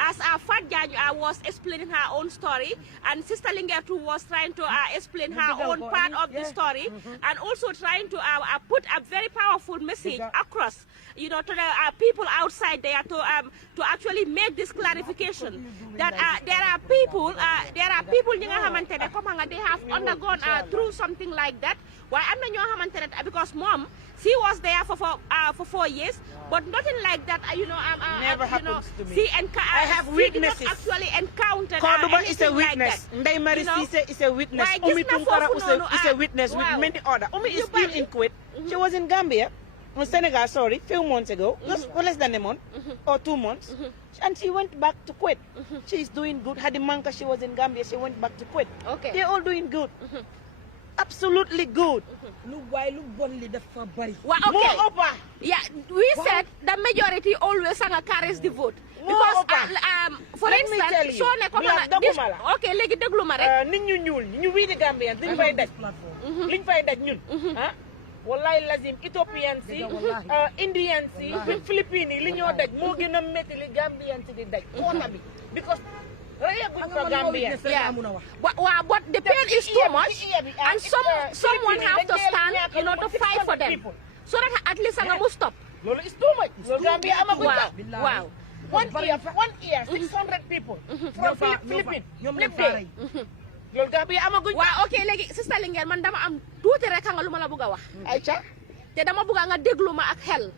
as Fat Jagne was explaining her own story and Sister Linguère too was trying to explain her own part of the story and also trying to put a very powerful message across to the people outside there to actually make this clarification that there are people ñi nga xamante ne comme nga they have undergone through something like that waaye am na ñoo xamante ne because mom she was there for 4 years but nothing like that never happens to me. I have witnesses. She did not actually encounter anything like that. Ndeye Marie Cissé is a witness. Umi Tunkara is a witness with many other. Umi is still in Kuwait. She was in Gambia. Senegal, sorry, few months ago, less than a month or 2 months, and she went back to Kuwait. She's doing good. Hadi Manka, she was in Gambia, she went back to Kuwait. Okay. They're all doing good. absolutely good. lu bon li dafa bari. Well, okay. More upper. Yeah, we said the majority always carries the vote. More Because, for Let me tell instance, you, so ne ko Black okay, léegi déglu ma rek. nit ñu ñuul ñu wii di Gambien liñ fay daj. liñ fay daj ñun. ah wallahi lazim Ethiopians yi. Indians yi. Philippines yi li ñoo daj moo gën a métti li Gambien si di daj. koota bi because. Yeah. But the pain is too much, and someone have to stand, to fight for them, so that at least I'm gonna stop. Lolo is too much. Gambia Wow. 1 year, 600 people from Philippines. Lolo Gambia amaguñ. Wow, okay, léegi sister Linguère man dama am tuuti rek nga lu ma la bëgg a wax. Aïcha. te dama bëgg nga déglu ma ak xel.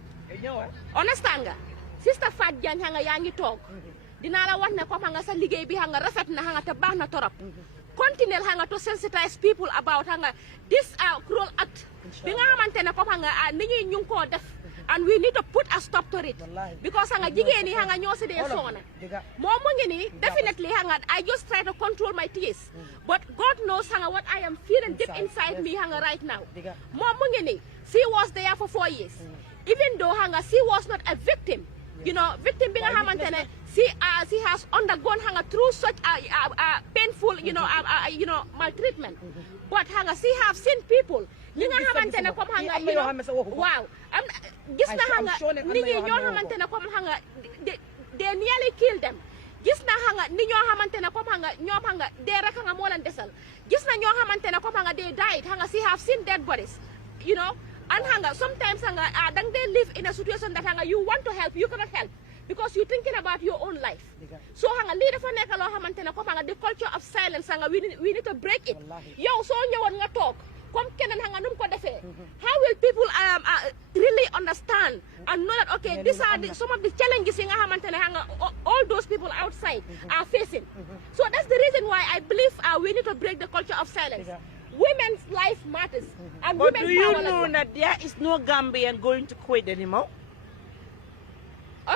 Understand nga sister Fatou Jagne nga yaa ngi toog. dinaa la wax ne comme nga sa liggéey bi nga rafet na nga te baax na torop. Continue nga to sensitize people about nga this cruel act. bi nga xamante ne comme nga nit ñi ñu ngi koo def. and we need to put a stop to it. Because nga jigéen yi nga ñoo si dee soona. moom mu ngi nii definitely nga I just try to control my tears. But God knows nga what I am feeling deep inside me nga right now. moom mu ngi nii she was there for 4 years. Even though nga she was not a victim. Victim bi nga xamante ne she has undergone through such painful maltreatment. But she have seen people li nga xamante ne comme waaw am gis na nit ñi ñoo xamante ne comme they nearly kill them. gis na nit ñoo xamante ne comme ñoom dee rek moo leen desal. gis na ñoo xamante ne comme they died she have seen dead bodies. And sometimes they live in a situation that you want to help, you cannot help because you're thinking about your own life. So lii dafa nekk loo xamante ne comme the culture of silence we need to break it. yow soo ñëwoon nga toog comme keneen num ko defee. How will people really understand and know that okay these are some of the challenges yi nga xamante ne all those people outside are facing. So that's the reason why I believe we need to break the culture of silence. Women's life matters. And but women's do you power know that there is no Gambian going to quit anymore?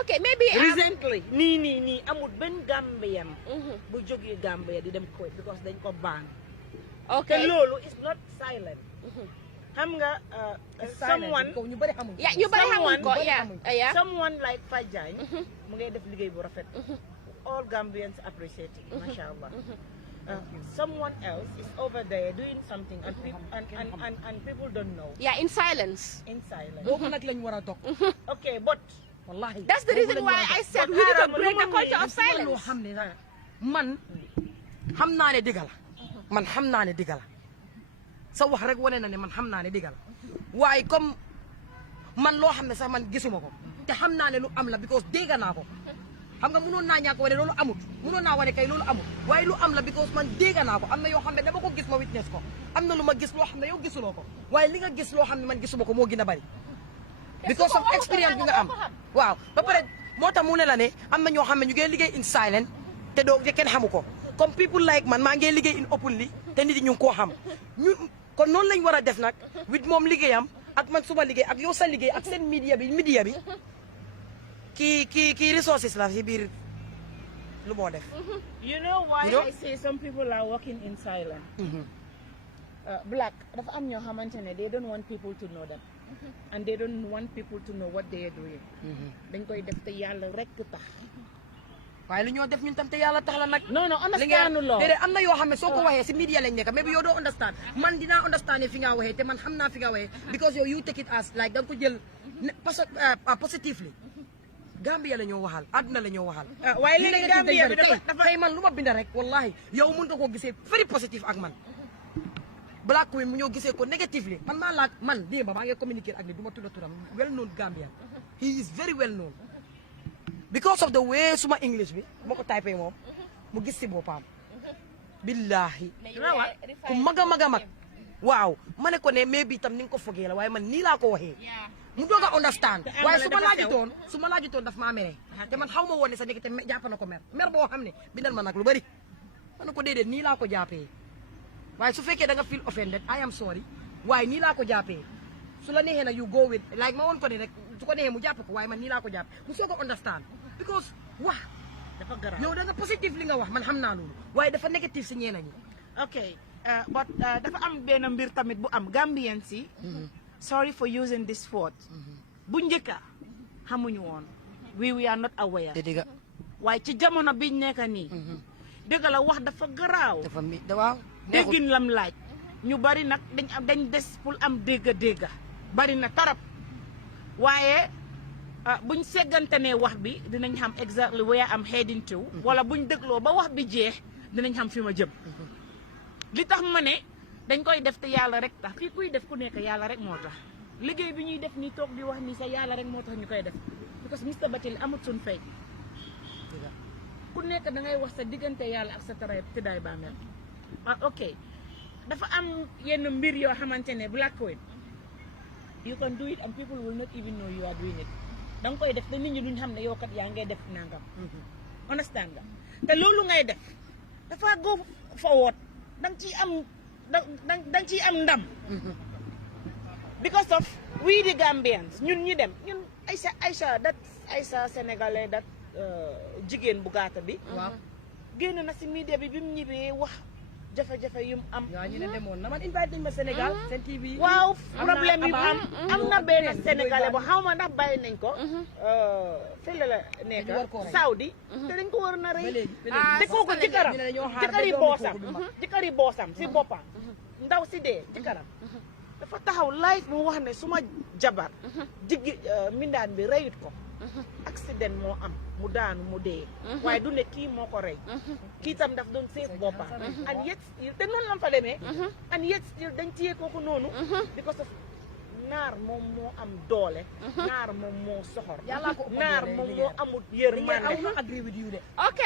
Okay, maybe recently nii amul benn Gambian bu jógee Gambia di dem quit because dañ ko ban. Okay. te loolu is not silent. xam nga someone ñu bari xamuñ ko someone like Fatou Jagne mu ngay def liggéey bu rafet. all Gambians appreciate it. Masha Allah. Someone else is over there doing something and people don't know. Yeah, in silence. boobu nag lañ war a dog. Okay, but wallahi that's the reason why I said we need to break the culture of silence. loo xam ne man xam naa ne dëgg la. man xam naa ne dëgg la. sa wax rek wane na ne man xam naa ne dëgg la. waaye comme man loo xam ne sax man gisuma ko. te xam naa ne lu am la because dégg naa ko. xam nga mënoon naa ñàkk wane loolu amut mënoon naa wane kay loolu amut waaye lu am la because man dégg naa ko am na yoo xam ne dama ko gis ma witness ko am na lu ma gis loo xam ne yow gisuloo ko waaye li nga gis loo xam ne man gisuma ko moo gën a bari because of experience bi nga am waaw ba pare moo tax mu ne la ne am na ñoo xam ne ñu ngi liggéey in silent te kenn xamu ko comme people like man maa ngi liggéey in openly te nit yi ñu ngi koo xam ñun kon noonu lañ war a def nag with moom liggéeyam ak man suma liggéey ak yow sa liggéey ak seen media bi kii resources la si biir lu moo def. You know why I say some people are working in silence. Black dafa am ñoo xamante ne they don't want people to know them. And they don't want people to know what they are doing. dañ koy def te yàlla rek tax. waaye lu ñoo def ñun tam te yàlla tax la nag. non understand loo déedéet am na yoo xam ne soo ko waxee si media lañ nekk mais bi yow doo understand man dinaa understand fi nga waxee te man xam naa fi nga waxee because yow you take it as like da nga ko jël positively. Gambia la ñoo waxal àdduna la ñoo waxal. waaye léegi Gambia bi dafa tey man lu ma bind rek wallahi yow mën nga koo gisee very positive ak man. Black Queen mu ñoo gisee ko negatively man maa laaj man démb maa ngi communiquer ak ni du ma tudda turam well known Gambian. He is very well known. Because of the way suma English bi moo ko typé moom mu gis si boppam. billahi ku mag a mag waaw ma ne ko ne mais bi tam ni nga ko fogee la waaye man nii laa ko waxee. mu doog a understand waaye su ma laajitoon daf maa mere te man xaw ma woon ne sa nekk te jàpp na ko mer boo xam ne bindal ma nag lu bari ma ne ko déedéet nii laa ko jàppee waaye su fekkee da nga feel offended I am sorry waaye nii laa ko jàppee su la neexee nag you go with like ma woon ko ne rek su ko neexee mu jàpp ko waaye man nii laa ko jàppee mu soog a understand because wax dafa garaaw yow da nga positive li nga wax man xam naa loolu waaye dafa négatif si ñeena ñi. ok dafa am benn mbir tamit bu am Gambian si sorry for using this word bu njëkka xamuñu woon we are not aware waaye ci jamono biñ nekk nii dëgg la wax dafa garaaw waaw déggin lam laaj ñu bari nag dañ des pour am dégga bari na tarap waaye buñ seggante ne wax bi dinañ xam exactly where am heading to wala buñ dégloo ba wax bi jeex dinañ xam fi ma jëm li tax ma ne dañ koy def te yàlla rek tax fii kuy def ku nekk yàlla rek moo tax liggéey bi ñuy def nii toog di wax nii sa yàlla rek moo tax ñu koy def because Mr Batil amut suñ fay ku nekk da ngay wax sa diggante yàlla ak sa tëddaay bàmmeel ok dafa am yenn mbir yoo xamante ne black coin you can do it and people will not even know you are doing it da nga koy def te nit ñi duñ xam ne yow kat yaa ngay def nangam understand nga te loolu ngay def dafa go forward da nga ciy am ndam because of we the Gambians ñun ñi dem ñun Aïssa sénégalais dat jigéen bu gaata bi génn na si media bi mu ñibbee wax jafe-jafe yu mu am ñu ne demoon na man invite nañ ma Sénégal seen TV waaw problème yu am na benn sénégalais bo xaw ma ndax bàyyi nañ ko fële la nekk Saudi te dañ ko war na rey te kooku jëkkëri boosam si boppam ndaw si dee jëkkëram dafa taxaw live mu wax ne suma jabar mindaan bi reyut ko accident moo am mu daanu mu dee waaye du ne kii moo ko rey kii tam daf doon seet boppam and yet te noonu lam fa demee and yet dañ téye kooku noonu because of naar moom moo am doole naar moom moo soxor naar moom moo amul yërmande agree with you de ok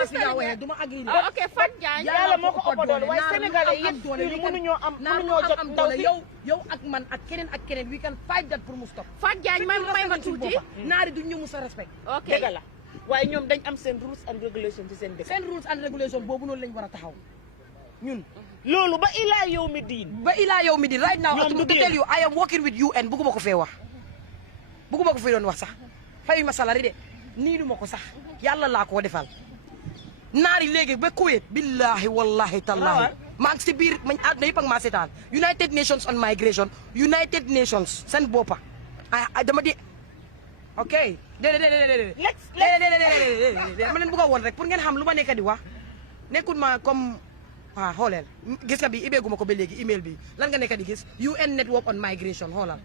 sister duma agree ok Fat Jagne yàlla moo ko ëpp doole waaye sénégalais yëpp mënuñoo jot ndaw si yow ak man ak keneen we can fight that pour mu stop Fat Jagne may ma tuuti naari duñ ñu musa respect ok dëgg la waaye ñoom dañ am seen rules and regulation ci seen dëkk seen rules and regulation boobu noonu lañ war a taxaw ñun loolu ba ilaa yow mi diin right now to tell you I am working with UN bugguma ko fee wax bugguma ko fee doon wax sax fayuñ ma salari de nii duma ko sax yàlla laa koo defal naari léegi ba Kuwait billahi wallahi tallahi maa ngi si biir mañ àdduna yëpp ak maa seetaan United Nations on Migration United Nations seen boppa dama di ok déedéet ma leen bëgg a woon rek pour ngeen xam lu ma nekk di wax nekkul ma comme xooleel gis nga bi ibeeguma ko ba léegi email bi lan nga nekk di gis UN Network on Migration xoolal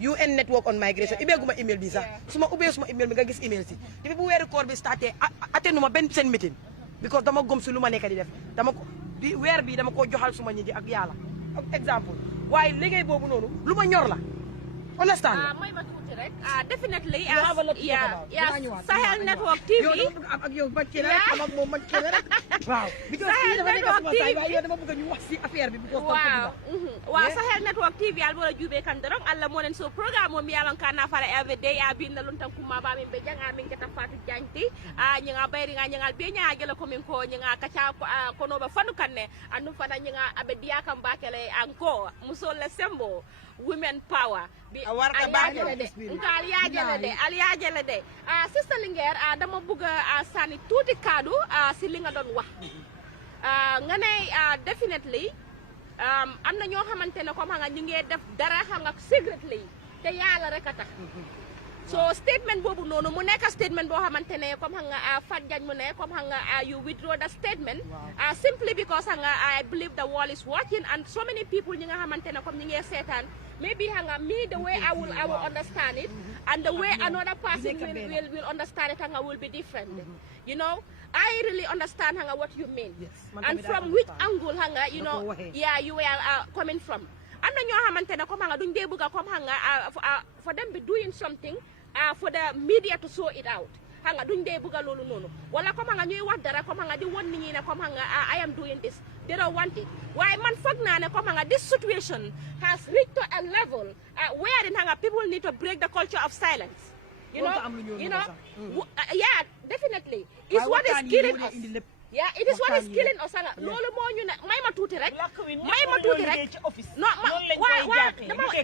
UN Network on Migration ibeeguma email bi sax su ma ubbee suma email bi nga gis email si depuis bu weeru koor bi starté attenu ma benn seen meeting because dama gom si lu ma nekk di def weer bi dama ko joxal suma ñi ak yàlla exemple waaye liggéey boobu noonu lu ma ñor la understand may ma tuuti rek definitely Sahel Network TV ak yow man kii rek am ak moom man kii rek waaw Sahel Network TV yow dama bëgg ñu wax si affaire bi waaw Sahel Network TV al wala jube kan dorong alla monen so programme mo mi yalon kana fara every day a binda lun tan kuma ba min be janga min keta Fatou Jagne ñinga bayri nga ñingal be ñaa gela ko min ko ñinga kacha ko no ba fanu kanne andu fana ñinga abe diya kam bakele anko musol le sembo women power bi ngal yaajale de sister Linguère dama bëgg sani tuuti kaddu si li nga doon wax nga ne definitely am na ñoo xamante ne comme xam nga ñu ngi def dara xam nga secretly te yàlla rek a tax so statement boobu noonu mu nekk statement boo xamante ne comme xam nga Fat Jagne mu ne comme xam nga you withdraw the statement simply because xam nga I believe the world is watching and so many people ñi nga xamante ne comme ñi ngi seetaan maybe xam nga me the way I will understand it and the way another person will understand it xam nga will be different you know I really understand xam nga what you mean and from which angle xam nga you know you were coming from am na ñoo xamante ne comme xam nga duñ dee bëgg a comme xam nga for them be doing something for the media to show it out xam nga duñ dee bëgg a loolu noonu wala comme xam nga ñuy wax dara comme xam nga di won nit ñi ne comme xam nga I am doing this they don't want it waaye man foog naa ne comme xam nga this situation has reached to a level wherein xam nga people need to break the culture of silence you know yeah definitely it's what is killing us it is what is killing us nga loolu moo ñu ne may ma tuuti rek non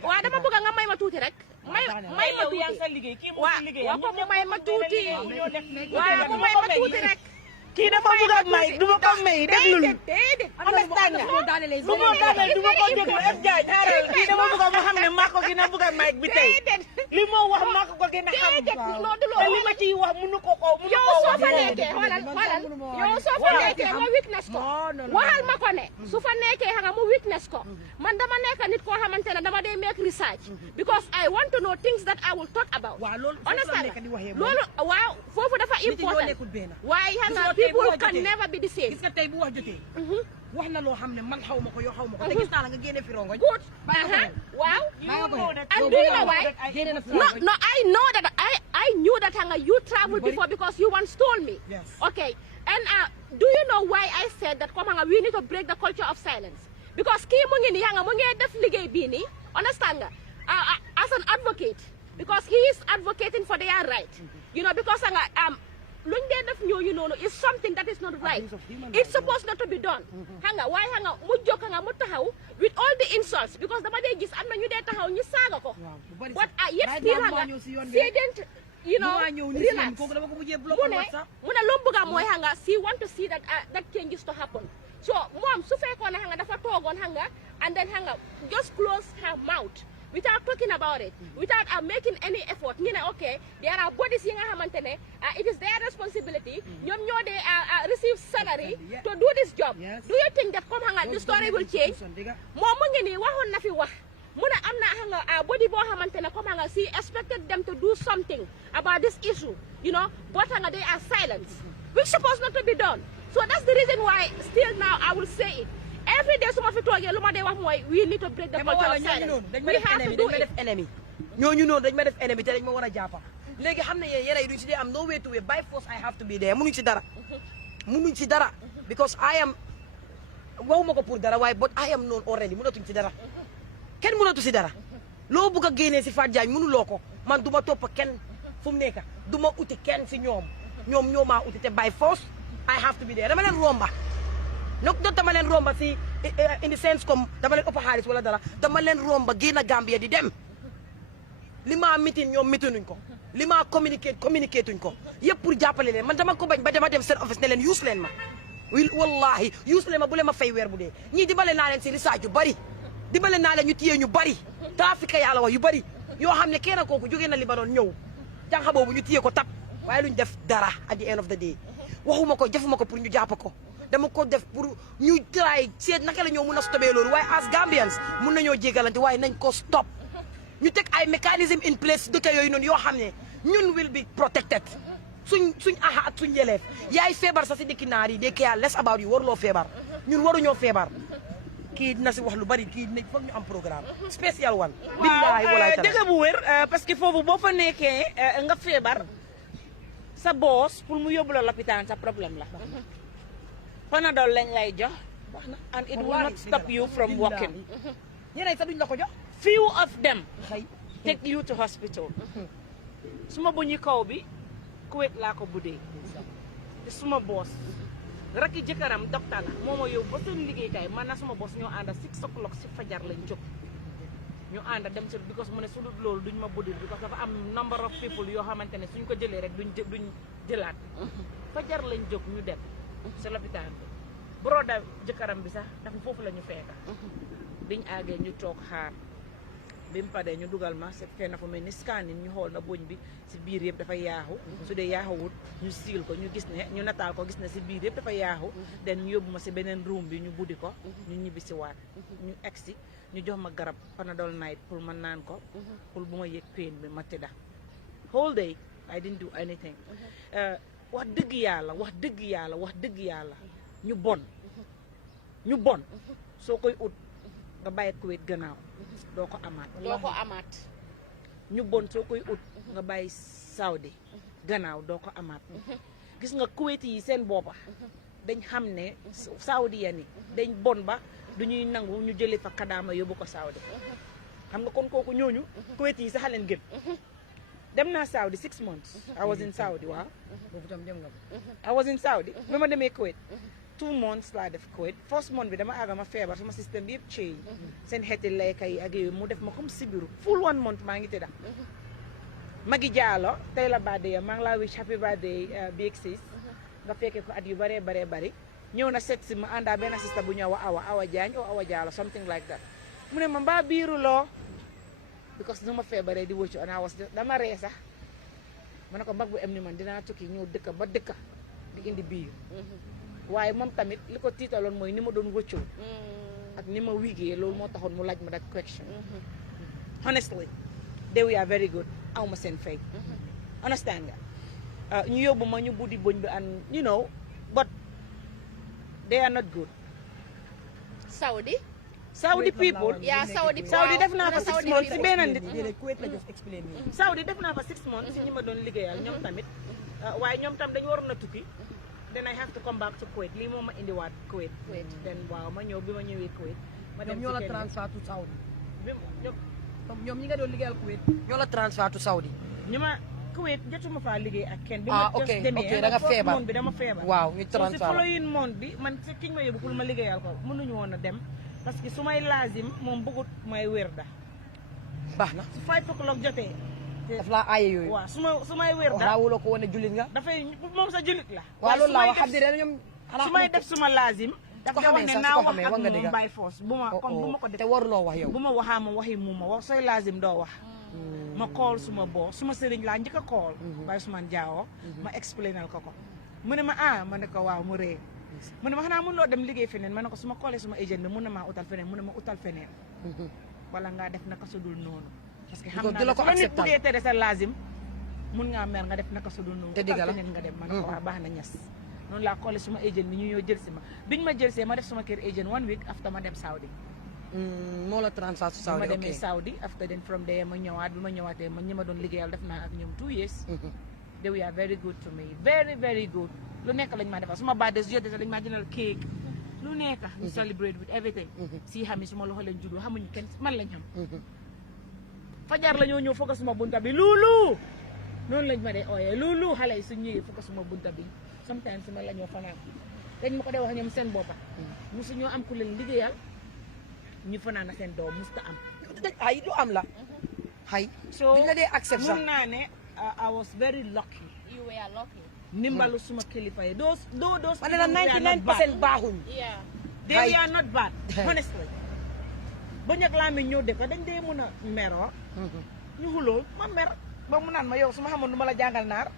waaw dama bëgg nga may ma tuuti rek may ma tuuti waaw ko mu may ma tuuti waaw mu may ma tuuti rek kii dafa bëgg a may du ma ko may déglul understand nga bu ma daanee du ma ko déglu F Jagne xaaral kii dama bëgg mu xam ne maa ko gën a bëgg a may bi tey li ma wax maa ko gën a xam te li ma ciy wax mënu ko yow soo fa nekkee xoolal yow soo fa nekkee nga witness ko waxal ma ko ne su fa nekkee xam nga mu witness ko man dama nekk nit koo xamante ne dama dee make research because I want to know things that I will talk about understand loolu waaw foofu dafa important waaye xam nga people can never be the same gis nga tey bu wax jotee wax na loo xam ne man xaw ma ko yow xaw ma ko te gis naa la nga génne fi rongoñ good waaw and do you know why no I know that I knew that hanga you traveled before because you once told me okay and do you know why I said that come hanga we need to break the culture of silence because kii mu ngi ni hanga mu ngi def liggéey bii nii understand nga as an advocate because he is advocating for their right you know because hanga luñ dee def ñooñu noonu is something that is not right it's supposed not to be done hanga waaye hanga mu jóg hanga mu taxaw with all the insults because dama dee gis am na ñu dee taxaw ñu saaga ko but yet still hanga see didn't you know relax mu ne lu mu bëgg mooy hanga she want to see that that changes to happen so moom su fekkoon ne hanga dafa toogoon hanga and then hanga just close her mouth without talking about it, without making any effort, you know, okay, there are bodies in Hamantene, it is their responsibility, they receive salary to do this job. Do you think that the story will change? Muna amna hanga body bo hamantene come hanga she expected them to do something about this issue, you know, but hanga they are silent, which supposed not to be done. So that's the reason why still now I will say it. Every day suma fi toogee lu ma dee wax mooy we need to break the culture of silence. We have to do it. ñooñu noonu dañ ma def ennemi te dañ ma war a jàppa léegi xam ne yéen yi duñ si dee am no way to way by force I have to be there munuñ si dara because I am waxuma ko pour dara waaye but I am known already munatuñ si dara kenn munatu si dara loo bëgg a génnee si Fatou Jagne mënuloo ko man du ma topp kenn fu mu nekk du ma uti kenn si ñoom ñoomaa uti te by force I have to be there dama leen romba donc dama leen romba si in the sense comme dama leen ëpp xaalis wala dara dama leen romba génn Gambia di dem li ma meeting ñoom meetinuñ ko li ma communiqué tuñ ko yëpp pour jàppale leen man dama ko bañ ba dama dem seen office ne leen use leen ma wallahi use leen ma bu leen ma fay weer bu dee ñii dimbale naa leen si research yu bari dimbale naa leen ñu téye ñu bari trafic yàlla wax yu bari yoo xam ne kenn kooku jógee na Libanon ñëw jànqa boobu ñu téye ko tap waaye luñ def dara at the end of the day waxuma ko defuma ko pour ñu jàpp ko dama ko def pour ñu try seet naka la ñoo mun a stopé loolu waaye as Gambians mun nañoo jégalante waaye nañ ko stop ñu teg ay mécanisme in place dëkk yooyu noonu yoo xam ne ñun will be protected suñ aha ak suñ yeleef yaay feebar sax si dëkki naar yi they care less about you waruloo feebar ñun waruñoo feebar kii dina si wax lu bari kii dina foog ñu am programme spécial one billahi walaay taala dëgg bu wér parce que foofu boo fa nekkee nga feebar sa boss pour mu yóbbu la lopitaan sa problème la Panadol lañ lay jox and it will not stop you from walking. ñeneen sax duñ la ko jox. Few of them take you to hospital. suma bu ñu kaw bi Kuwait laa ko buddee te suma boss rakki jëkkëram docteur la moo ma yóbbu ba seen liggéeykaay man na suma boss ñoo ànda 6 o'clock si fajar lañ jóg ñu ànda dem si because mu ne su dul loolu duñ ma buddi because dafa am number of people yoo xamante ne suñ ko jëlee rek duñ jëlaat fajar lañ jóg ñu dem si lopitaan bi broda jëkkëram bi sax dafa foofu la ñu fekka biñ àggee ñu toog xaar bi mu padee ñu dugal ma c'est fait na fa mel ni scanning ñu xool na boñ bi si biir yëpp dafa yaaxu su dee yaaxuwut ñu siil ko ñu gis ne ñu nataal ko gis ne si biir yëpp dafa yaaxu den ñu yóbbu ma si beneen room bi ñu buddi ko ñu ñibbi si waat ñu egsi ñu jox ma garab Panadol night pour ma naan ko pour bu ma yëg pain bi ma tëdda whole day I didn't do anything wax dëgg yàlla ñu bon soo koy ut nga bàyyi Kuwait gannaaw doo ko amaat ñu bon soo koy ut nga bàyyi Saudi gannaaw doo ko amaat gis nga Kuwait yi seen boppa dañ xam ne Saudi ya ni dañ bon ba du ñuy nangu ñu jëlee fa kadaama yóbbu ko Saudi xam nga kon kooku ñooñu Kuwait yi sax leen gën dem naa Saudi 6 months I was in Saudi waaw I was in Saudi ba ma demee Kuwait 2 months laa def Kuwait first month bi dama àgga ma feebar sama système bi yëpp change seen xeeti lekka yi ak yooyu mu def ma comme sibiru full 1 month maa ngi tëdda Magi Diallo tey la birthday maa ngi laa wish happy birthday big sis nga fekkee ko at yu baree bari ñëw na seet si ma àndaa benn sista bu ñëw awa Jagne awa Diallo something like that mu ne ma mbaa biiruloo because nu ma feebaree di wëccu ana was dama ree sax ma ne ko mag bu em ni man dinaa tukki ñëw dëkka ba dëkka di indi biir waaye moom tamit li ko tiitaloon mooy ni ma doon wëccoo ak ni ma wigee loolu moo taxoon mu laaj ma that question honestly they were very good aw ma seen fay understand nga ñu yóbbu ma ñu buddi boñ bi and you know but they are not good Saudi people Saudi def naa fa 6 months si benn nit Saudi def naa fa 6 months si ñi ma doon liggéeyal ñoom tamit waaye ñoom tam dañu waroon a tukki then I have to come back to Kuwait lii moo ma indiwaat Kuwait then waaw ma ñëw bi ma ñëwee Kuwait ma dem ñoo la transfer to Saudi ñoom ñi nga doon liggéeyal Kuwait ñoo la transfer to Saudi ñu ma Kuwait jotuma faa liggéey ak kenn bi ma just demee da nga feebar moon bi dama feebar waaw ñu transfer si following moon bi man si kiñ ma yóbbu pour ma liggéeyal ko mënuñu woon a dem parce que su may laazim moom bëggut may wér da baax na su 5 o'clock jotee daf laa aaye yooyu waaw su may wér da raawuloo ko wane jullit nga dafay moom sa jullit la waaw loolu laa wax xam di ñoom su may def suma laazim daf wax ne naa wax ak moom by force bu ma comme bu ma ko def te waruloo wax yow bu ma waxaa ma waxi mu ma wax sooy laazim doo wax ma call suma boo suma sëriñ laa njëkk a call waaye suma jaawo ma explainal ko mu ne ma ma ne ko waaw mu ree mu ne ma xanaa mënuloo dem liggéey feneen ma ne ko su ma callee suma agent bi mun na maa utal feneen mun na ma utal feneen wala ngaa def naka sudul noonu parce que xam naa ne su la nit buggee tere sa laazim mun ngaa mer nga def naka sudul noonu utal feneen nga dem ma ne ko waa baax na ñes noonu laa callee suma agent bi ñu ñëw jël si ma biñ ma jël see ma def suma kër agent 1 week after ma dem Saudi moo la transfer to Saudi ma demee Saudi after then from there ma ñëwaat bi ma ñëwaatee ma ñi ma doon liggéeyal def naa ak ñoom 2 years they were very good to me very very good lu nekk lañ ma defal suma birthday su jotee lañ ma jëndal cake lu nekk ñu celebrate with everything si xam yi suma loxo leen juddoo xamuñu kenn man lañ xam fajar la ñoo ñëw fokk suma bunta bi luulu noonu lañ ma dee ooyee luulu xale yi su ñëwee fokk suma bunta bi sometimes suma la ñoo fanaan dañ ma ko dee wax ñoom seen boppa musu ñoo am ku leen liggéeyal ñu fanaan ak seen doom musta am ay du am la hay so duñ la dee accept sax mun naa ne I was very lucky you were lucky nimbalu suma kilifa yi those ma ne la 99% baaxuñ they are not bad honestly ba ñag laa mi ñëw def dañ dee mun a meroo ñu xuloo ma mer ba mu naan ma yow su ma xamoon du ma la jàngal naar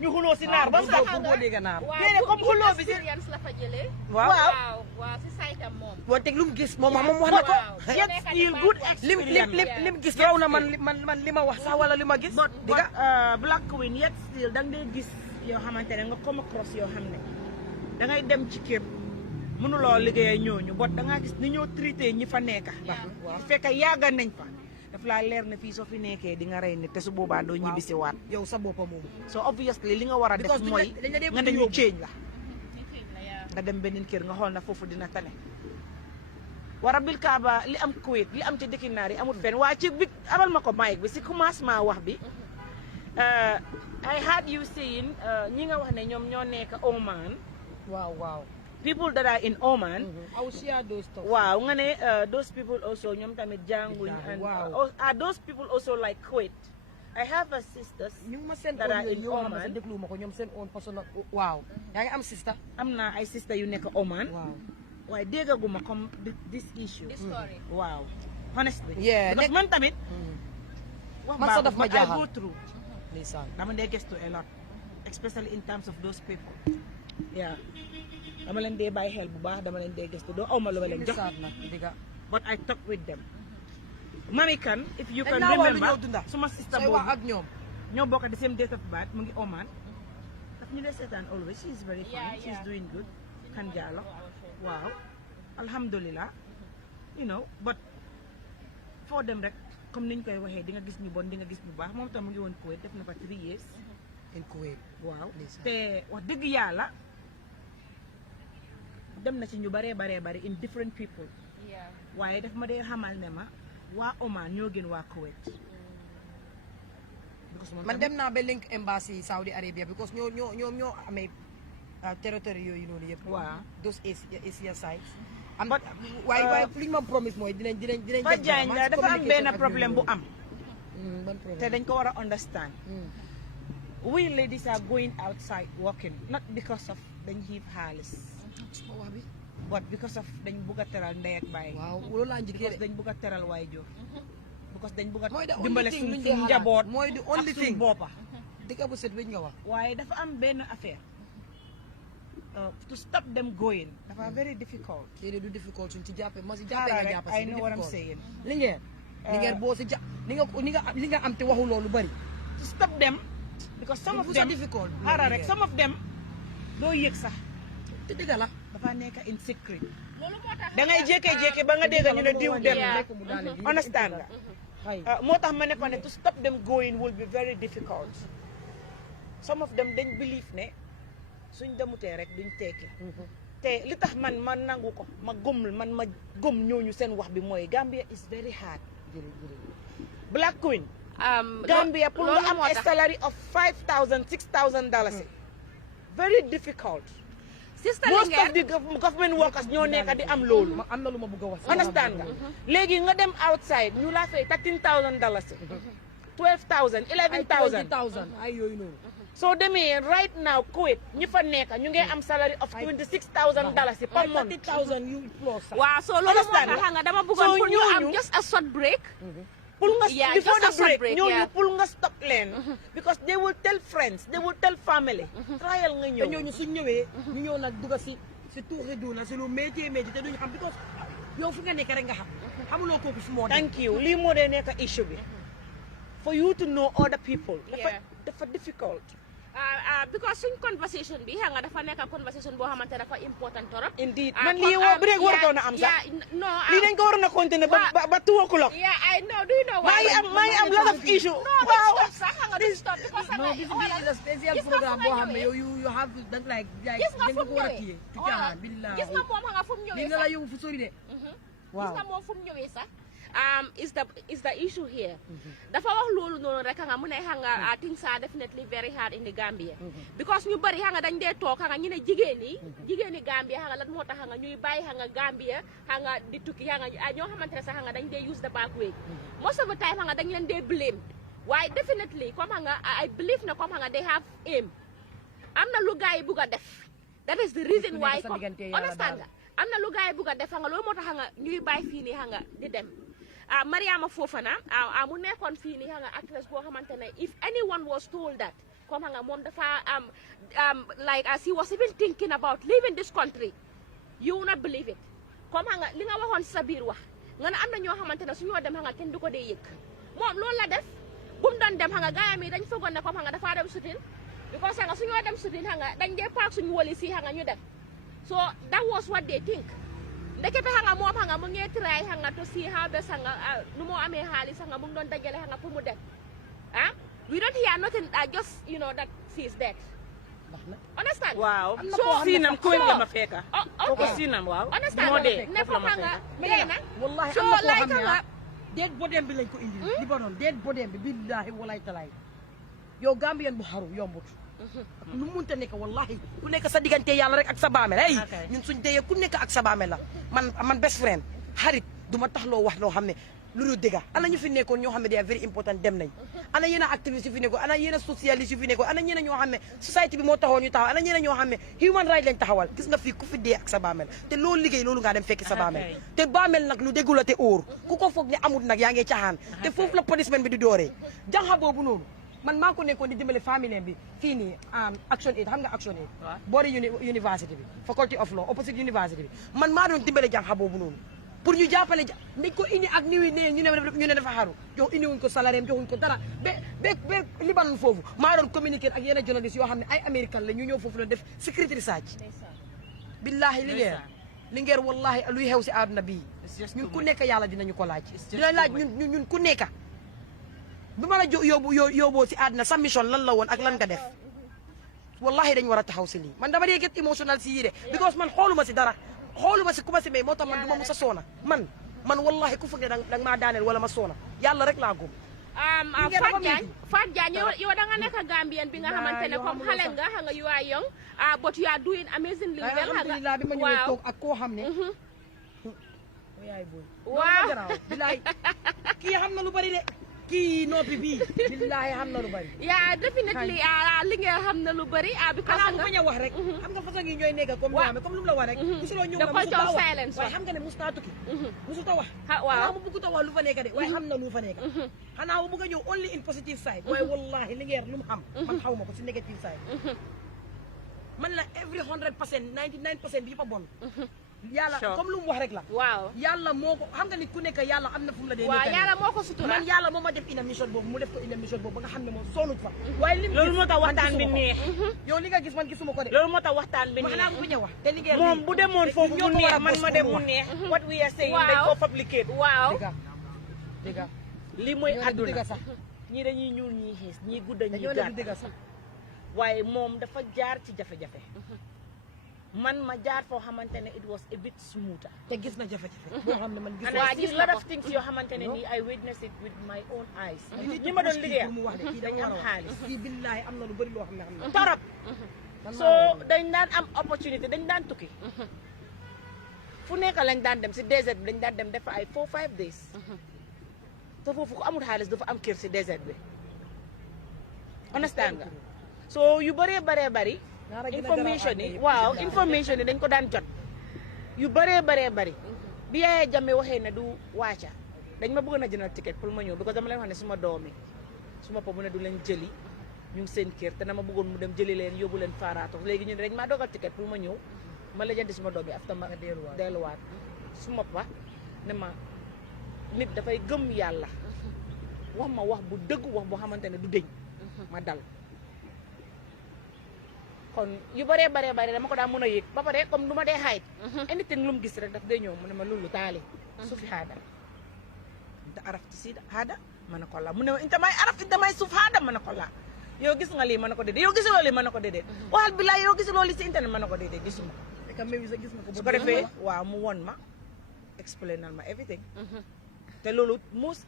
ñu xuloo si naar ba sax boo dégg naar déedéet comme xuloo bi si expérience la fa jëlee waaw si saytam moom boo teg lu mu gis moom wax na ko get you good experience lim gis raw na man li ma wax sax wala li ma gis but Black Queen yet still da nga dee gis yoo xamante ne nga come across yoo xam ne da ngay dem ci kër mënuloo liggéey ñooñu bot da ngaa gis ni ñoo traité ñi fa nekka bu fekkee yàgga nañ fa daf laa leer ne fii soo fi nekkee di nga rey nit te su boobaa doo ñibbisi waat yow sa boppa moom so obviously li nga war a def mooy nga dañu change la nga dem beneen kër nga xool na foofu dina tane wara bil kaaba li am Kuwait li am ci dëkki naar yi amul fenn waa ci bi amal ma ko mic bi si commencement wax bi I heard you saying ñi nga wax ne ñoom ñoo nekk Oman waaw people that are in Oman I will share those stuff waaw nga ne those people also ñoom tamit jànguñ and are those people also like Kuwait I have a sisters ñu ngi ma seen that are in Oman déglu ma ko ñoom seen own personal waaw yaa ngi am sister am naa ay sister yu nekk Oman waaw waaye déggaguma comme this issue this story waaw honestly yeah because man tamit wax man sax daf ma jaaxal I go through ndeysaan dama dee gëstu a lot especially in terms of those people yeah dama leen dee bàyyi xel bu baax dama leen dee gëstu doo awma lu ma leen jox but I talk with them Mami Kan if you can remember suma sister boobu ak ñoo bokk the same date of birth mu ngi Oman daf ñu dee seetaan always she is very fine she is doing good kan jaalo waaw alhamdulillah you know but foo dem rek comme niñ koy waxee di nga gis ñu bon di nga gis ñu baax moom tam mu ngi woon Kuwait def na fa 3 years in Kuwait waaw te wax dëgg yàlla dem na ci ñu baree bari in different people waaye daf ma dee xamal ne ma waa Oman ñoo gën waa Kuwait man dem naa ba link embassy Saudi Arabia because ñoo amee territory yooyu noonu yëpp waaw those Asia sites waaye li ñu ma promise mooy dinañ fa Jagne dafa am benn problème bu am te dañ ko war a understand we ladies are going outside working not because of dañ xiif xaalis but because of dañ bugg a teral ndey ak baay waaw loolu laa njëkkee because dañ bugg a teral waajur because dañ bugg a mooy the dimbale only thing luñ suñ njaboot mooy the ak only suñ thing boppa dëgg bu set weñ nga wax waaye dafa am benn affaire to stop them going dafa very difficult léegi du difficult suñ ci jàppee ma si jàppee nga jàpp I know what I'm saying Linguère boo si jàpp li nga am te waxu loolu bari to stop them because some of bu them difficult xaaral rek some of them doo yëg sax te dëgg la dafa nekk in secret loolu moo tax da ngay jékkee-jékkee ba nga dégg ñu ne diw dem Yeah. understand nga moo tax ma ne ko ne to stop them going will be very difficult some of them dañ believe ne suñ demutee rek duñ tekki te li tax man nangu ko ma gëm ñooñu seen wax bi mooy Gambia is very hard Black Queen Gambia pour nga am a salary of $5,000 $6,000 very difficult sister most Linguère of the government workers ñoo nekk di am loolu am na lu ma bëgg a wax understand nga léegi nga dem outside ñu la fay $13,000 $12,000 $11,000 ay yooyu noonu soo demee right now Kuwait ñi fa nekk ñu ngi am salary of $26,000 per month $30,000 you plus waaw so loolu moo Understand tax nga? xam nga dama bëggoon So pour ñu am ñooñu- just a short break pour nga Yeah, before just a the short break break, ñooñu yeah. pour nga stop leen because they will tell friends they will tell family trial nga te ñëw ñooñu suñ ñëwee ñu ñëw nag dugga si tuuxi duuna si lu métier te duñu xam because yow fu nga nekk rek nga xam xamuloo kooku fu moo dem thank you lii moo dee nekk issue bi for you to know other people Yeah. dafa difficult because suñ conversation bi xam nga dafa nekk conversation boo xamante dafa important torop indeed man lii break warutoon a am sax no lii dañ ko waroon a continuer ba 2 o'clock yeah I know do you know why maa ngi am lot of issue waaw sax xam nga du stop because no this is a special gis nga programme fu boo nga xam ne yow you have to that like gis nga dañ fu ko mu war a ñëwee téye tu caaxaan billahi gis nga moom xam nga fu mu ñëwee dina la yóbbu fu sori de gis nga moom fu mu ñëwee sax is the issue here dafa wax loolu noonu rek nga mu ne xam nga things are definitely very hard in the Gambia because ñu bari xam nga dañ dee toog xam nga ñu ne jigéen yi Gambia xam nga lan moo tax xam nga ñuy bàyyi xam nga Gambia xam nga di tukki xam nga ñoo xamante ne sax xam nga dañ dee use the back way most of the time xam nga dañ leen dee blame waaye definitely comme xam nga I believe ne comme xam nga they have aim am na lu gars yi bugg a def that is the reason why understand nga am na lu gars yi bugg a def xam nga loolu moo tax xam nga ñuy bàyyi fii nii xam nga di dem Mariama Fofana mu nekkoon fii nii xam nga actress boo xamante ne if anyone was told that comme xam nga moom dafa like as he was even thinking about leaving this country you will not believe it comme xam nga li nga waxoon sa biir wax nga ne am na ñoo xamante ne su ñoo dem xam nga kenn du ko dee yëg moom loolu la def bu mu doon dem xam nga gaayam yi dañ foogoon ne comme xam nga dafa dem sutin because xam nga su ñoo dem sutin xam nga dañ dee paak suñu woli si xam nga ñu dem so that was what they think ndekete xam nga moom xam nga mu ngi try xam nga to see how best xam nga nu moo amee xaalis xam nga mu ngi doon dajale xam nga pour mu dem we don't hear nothing just you know that she is dead understand waaw so siinam Kuwait la ma fekka kooku siinam waaw understand moo dee ne foofu la foofu ma xam nga fekka dee na wallahi so am na koo like xam ne xam nga déet bodem bi lañ ko indi li ba doon déet bodem bi billahi walay talaay yow Gambien bu xaru yombut lu munta nekk wallahi ku nekk sa diggante yàlla rek ak sa baamel hey ñun suñ deyee ku nekk ak sa baamel la man best friend xarit du ma tax loo wax loo xam ne lu dul dëgga ana ñu fi nekkoon ñoo xam ne they are very important dem nañ ana yéen a activiste yu fi nekkoon ana yéen a socialiste yu fi nekkoon ana ñeneen ñoo xam ne société bi moo taxoon ñu taxaw ana ñeneen ñoo xam ne human right lañ taxawal gis nga fii ku fi dee ak sa baamel te loolu liggéey loolu ngaa dem fekki sa baamel te baamel nag lu déggu la te óor ku ko foog ne amut nag yaa ngi caaxaan te foofu la punishment bi di dooree janxa boobu noonu man maa ko nekkoon di dimbale famille bi fii nii action aid xam nga action aid boori university bi faculty of law opposite university bi man maa doon dimbale janxa boobu noonu pour ñu jàppale dañ ko indi ak niwi ne ñu ne dafa xaru jox indi wuñ ko salaire joxuñ ko dara ba Libanon foofu maa doon communiquer ak yeneen journaliste yoo xam ne ay américain la ñu ñëw foofu doon def security research billahi Linguère wallahi luy xew si àdduna bii ñun ku nekk yàlla dinañu ko laaj dinañ laaj ñun ku nekk bi ma la yóbboo si àdduna sa mission lan la woon ak lan nga def wallahi dañ war a taxaw si lii man dama dee get emotional si yii de because man xooluma si dara xooluma si ku ma si may moo tax man du ma musa soona man wallahi ku foog ne danga maa daaneel wala ma soona yàlla rek laa góob Fatou Jagne yow da nga nekk Gambien bi nga xamante ne comme xale nga xam nga you are young but you are doing amazingly well alhamdulillah bi ma ñëwee toog ak koo xam ne yaay booy waaw garaaw bilaay kii xam na lu bari de kii noppi bii billahi xam na lu bari yeah definitely li nga xam na lu bari because xanaa mu bañ a wax rek xam nga façon yi ñooy nekk comme ñaame comme lu mu la wax rek musuloo ñëw na musu ta wax waaye xam nga ne musu taa tukki musu ta wax xanaa mu bëgg ta wax lu fa nekk de waaye xam na lu fa nekk xanaa mu bëgg a ñëw only in positive side waaye wallahi li ngeen lu mu xam man xaw ma ko si negative side man la every 100% 99% bi yëpp a bon yàlla comme lu mu wax rek la waaw yàlla moo ko xam nga nit ku nekk yàlla am na fu mu la dee waaw yàlla moo ko sutura man yàlla moo ma def ina mission boobu mu def ko ina mission boobu ba nga xam ne moom sonut fa waaye lim loolu moo tax waxtaan bi neex yow li nga gis man gisuma ko de loolu moo tax waxtaan bi neex xanaa bu ñu wax te liggéey moom bu demoon foofu mu neex man ma dem mu neex what we are saying dañ ko fabriquer waaw dëgg lii mooy àdduna dëgg sax ñii dañuy ñuul ñii xiis ñii gudda ñii dañoo gàtt dëgg sax waaye moom dafa jaar ci jafe-jafe man ma jaar foo xamante ne it was a bit smoother te gis na jafe-jafe boo xam ne man and I see a lot of things yoo xamante ne nii I witness it with my own eyes ñi ma doon liggéeyal mu wax de kii dañ am xaalis kii billahi am na lu bëri loo xam ne xam na torop so dañ daan am opportunité dañ daan tukki fu nekk lañ daan dem si désert bi dañ daan dem def ay 4-5 days te foofu ku amul xaalis dafa am kër si désert bi understand nga so yu bëree bari information yi waaw information yi dañ ko daan jot yu bëree bari bi Yaya Jammeh waxee ne du waaca dañ ma bëggoon a jëndal ticket pour ma ñëw because dama leen wax ne suma doomi suma pa mu ne du leen jëli ñu ngi seen kër te dama bëggoon mu dem jëli leen yóbbu leen faaraato léegi ñu ne dañ maa dogal ticket pour ma ñëw ma la jëndi suma doomi after ma delluwaat suma pa ne ma nit dafay gëm yàlla wax ma wax bu dëgg wax boo xamante ne du dëñ ma dal kon yu bëree dama ko daan mën a yëg ba pare comme du ma dee xayit anything lu mu gis rek daf day ñëw mu ne ma lulu taali suufi haada inta arafti siida haada ma ne ko la mu ne ma inta may arafti damay suuf haada ma ne ko la yow gis nga lii ma ne ko déedéet yow gisuloo lii ma ne ko déedéet waxal bi laa yow gisuloo lii si internet ma ne ko déedéet gisuma su ko defee waaw mu won ma explainal ma everything te loolu most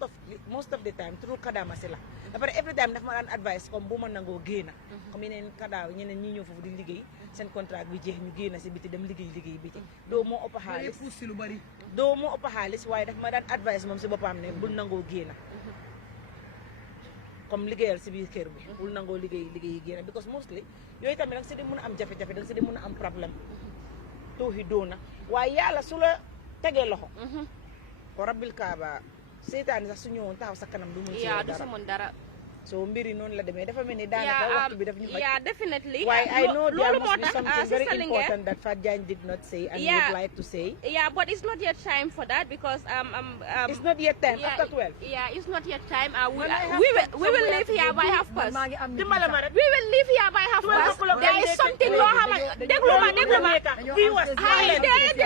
of the time through kadama si la après every time daf ma daan advice comme bu ma nangoo génna comme yeneen kadaaw ñeneen ñi ñëw foofu di liggéey seen contrat bi jeex ñu génna si biti dem liggéey biti doo moo ëpp xaalis doo moo ëpp xaalis waaye daf ma daan advice moom si boppam ne bul nangoo génna comme liggéeyal si biir kër bi bul nangoo liggéey génna because mostly yooyu tamit danga si di mën a am jafe-jafe danga si di mën a am problème tooxi doona waaye yàlla su la tegee loxo ko rabbil kaaba seytaane sax su ñëwoon taxaw sa kanam du mun si dara so mbiri noonu la demee dafa mel ni daanaka waxtu bi daf ñu yeah definitely why I know there must be something very important that Fatou Jagne did not say and would like to say but it's not yet time for that because it's not yet time after 12 it's not yet time we will leave here by half past dimbala ma rek we will leave here by half past there is something loo xamante déglu ma fii was déedéet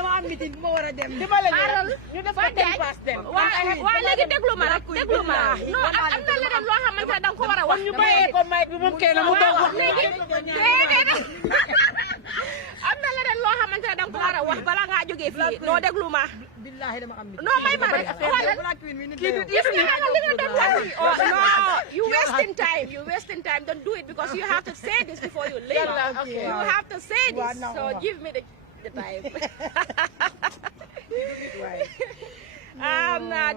dama am meeting bu ma war a dem dimbala ñu def ko dem pass dem waa léegi déglu ma rek déglu ma am na leneen loo xamante ne danga ko war a wax ñu bàyyee ko mic bi moom kenn mu doog wax déedéet am na leneen loo xamante ne danga ko war a wax bala ngaa jógee fii noo déglu ma billahi dama am non may ma rek gis nga li nga doon wax no you wasting time don't do it because you have to say this before you leave you have to say this so give me the time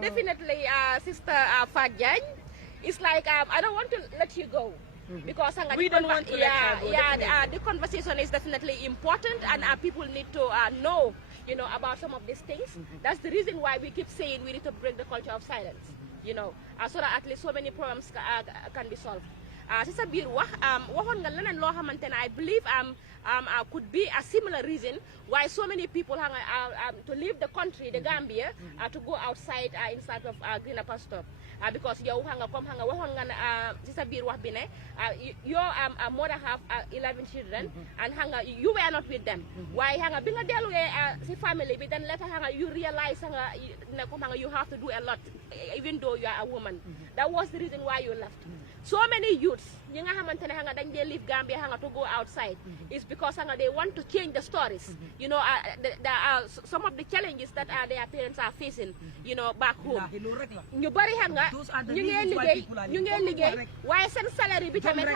definitely sister Fatou Jagne it's like I don't want to let you go because we don't want to let her go, the conversation is definitely important and people need to know about some of these things that's the reason why we keep saying we need to break the culture of silence so that at least so many problems can be solved si sa biir waxoon nga leneen loo xamante ne I believe could be a similar reason why so many people to leave the country, the Gambia, to go outside inside of greener pasture. Because yow waxoon nga si sa biir wax bi ne your mother have 11 children and you were not with them. Why bi nga delluwee si family bi then later you realize ne you have to do a lot even though you are a woman. That was the reason why you left. So many youths ñi nga xamantene nga dañ dee leave Gambia to go outside is because they want to change the stories. You know, some of the challenges that their parents are facing, you know, back home. Ñu bari ñu ngee liggéey waaye seen salary bi tamit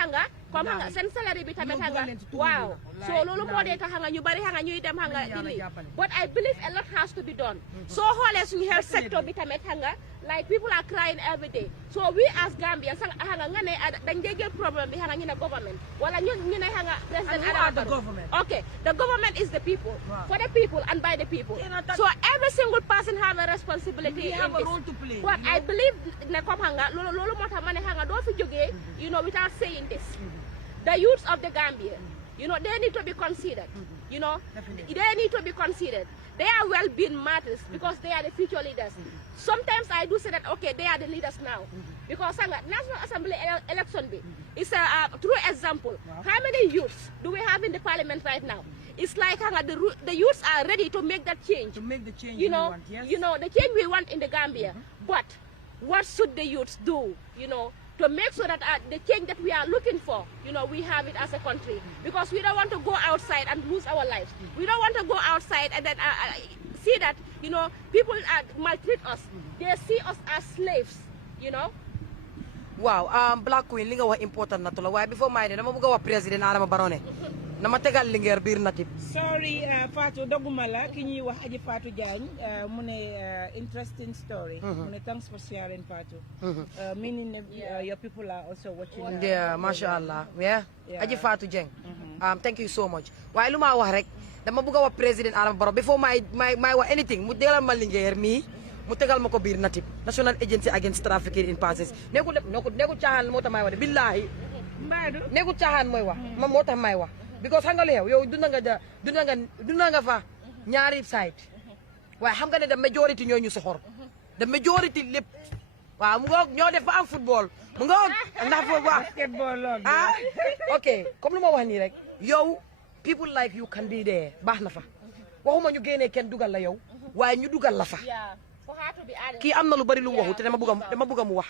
comme seen salary bi tamit waaw so loolu moo dee tax ñu bari ñuy dem di but I believe a lot has to be done. So xoolee suñu health sector bi tamit like people are crying every day. So we as Gambians nga ne dañ dee jël problème bi ñu ne government wala ñu ne president Adama. Okay, the government is the people, for the people and by the people. So every single person have a responsibility in this. But I believe ne comme loolu moo tax ma ne doo fi jógee, you know, without saying this. The youths of the Gambia, you know, they need to be considered. You know, they need to be considered. Their well-being matters because they are the future leaders. Sometimes I do say that, okay, they are the leaders now. Because National Assembly election is a true example. How many youths do we have in the parliament right now? It's like the youths are ready to make that change. To make the change you know, we want, yes. You know, the change we want in the Gambia. But what should the youths do, you know, to make sure that the change that we are looking for, you know, we have it as a country. Because we don't want to go outside and lose our lives. We don't want to go outside and then see that, you know, people maltreat us. They see us as slaves, you know. Wow, Black Queen, li nga wax important na to la waaye before may de dama bëgg a wax président Adama Barrow ne nama tegal Linguère biir natib. Sorry, Fatou doguma la ki ñuy wax aji Fatou Jagne mu ne interesting story. Mu ne thanks for sharing, Fatou. Meaning your people are also watching. Yeah, mashallah. Yeah. Aji Fatou Jagne. Thank you so much. Waaye lu ma wax rek dama bëgg a wax président Adama Barrow before may wax anything mu tegal ma Linguère mi mu tegal ma ko biir natib National Agency Against Trafficking in Persons nekkul caaxaan moo tax may wax de billahi nekkul caaxaan mooy wax man moo tax may wax because xam nga lu yow dunda nga fa ñaari side waaye xam nga ne the majority ñoo ñu soxor the majority lépp waaw mu ngoog ñoo def ba am football mu ngoog ndax foofu waaw basketball ok comme lu ma wax nii rek yow people like you can be there baax na fa waxuma ñu génnee kenn dugal la yow waaye ñu dugal la fa kii am na lu bari lu mu waxu te dama bëgg mu wax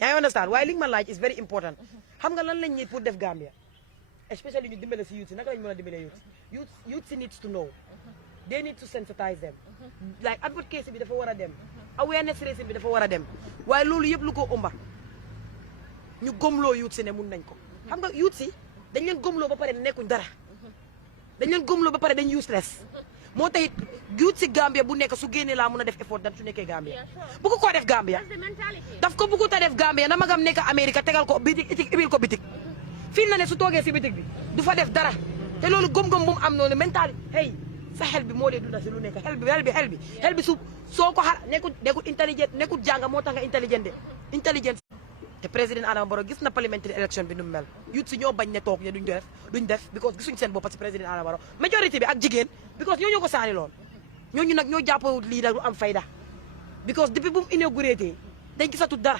yaa ngi understand waaye li nga ma laaj is very important xam nga lan lañ ñi pour def Gambia especially ñu dimbale si youth si naka lañ mën a dimbale youth si needs to know they need to sensitize them like advocacy bi dafa war a dem awareness raising bi dafa war a dem waaye loolu yëpp lu ko ëmba ñu gomloo youth si ne mun nañ ko xam nga youth si dañ leen gomloo ba pare nekkuñ dara dañ leen gomloo ba pare dañ useless moo taxit youth si Gambia bu nekk su génnee laa mun a def effort dan su nekkee Gambia bu ko koo def Gambia daf ko bëggu ta def Gambia na magam nekk Amérique tegal ko bitik ibil ko bitik fii na ne su toogee si bitik bi du fa def dara te loolu gëm-gëm bu mu am noonu mental hey sa xel bi moo dee dunda si lu nekk xel bi su soo ko nekkul intelligent nekkul jàng moo tax nga intelligent te président Adama Barrow gis na parliamentary election bi nu mu mel youth si ñoo bañ ne toog ne duñ def because gisuñ seen bopp si président Adama Barrow majorité bi ak jigéen because ñoo ko saani loon ñooñu nag ñoo jàppawut lii da du am fayda because depuis bu mu inauguré dañ gisatut dara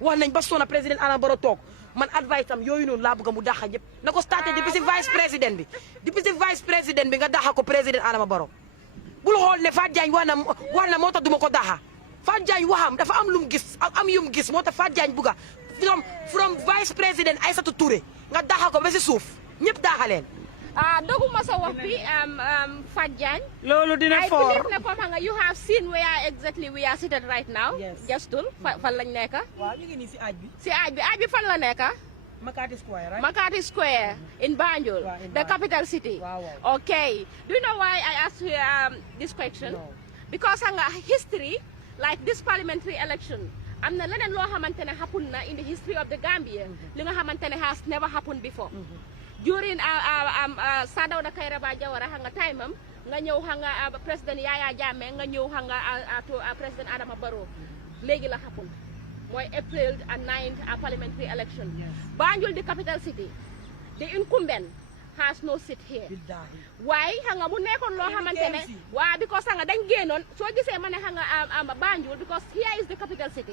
wax nañ ba sona président Adama Barrow toog man advice am yooyu noonu laa bëgg mu daxa ñëpp na ko starté depuis si vice président bi nga daxa ko président Adama Barrow bul xool ne Fatou Jagne wax na moo tax duma ko daxa Fatou Jagne waxam dafa am lu mu gis am yum gis moo tax Fatou Jagne bugga from vice président Aïssatou Touré nga daxa ko ba si suuf ñëpp daxaleen doguma sa wax bi Fatou Jagne loolu dina for I believe ne comme nga you have seen where exactly we are seated right now Justul fan lañ nekk waaw ñu ngi nii si aaj bi fan la nekk Makati Square, right? Makati Square in Banjul, the capital city. Wow. Okay. Do you know why I asked you this question? No. Because history, like this parliamentary election, am na leneen loo xamante ne happen na in the history of the Gambia. Li nga xamante ne has never happened before. During Sir Dawda Kairaba Jawara hanga time am nga ñëw hanga President Yaya Jammeh nga ñëw hanga to President Adama Barrow. Léegi la happen. Mooy April 9th parliamentary election. Banjul, the capital city, the incumbent has no seat here. Why? Hanga mu nekkoon loo xamante ne waaw because hanga dañ génnoon soo gisee ma ne hanga Banjul because here is the capital city.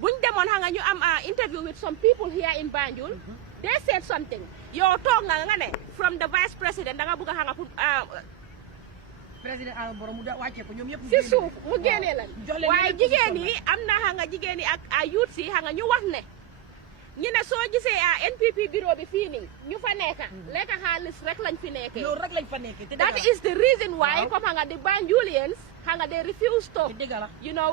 Buñ demoon hanga ñu am interview with some people here in Banjul. They said something. Yow toog nga ne from the vice president da nga bëgg a hanga président Adama Barrow mu wàccee ko ñoom yëpp si suuf mu génnee lan waaye jigéen yi am na hanga jigéen yi ak youth si hanga ñu wax ne ñu ne soo gisee NPP bureau bi fii nii ñu fa nekka lekka xaalis rek lañ fi nekkee loolu rek lañ fa nekkee that is the reason why comme xam nga the Banjulians xam nga they refuse to you know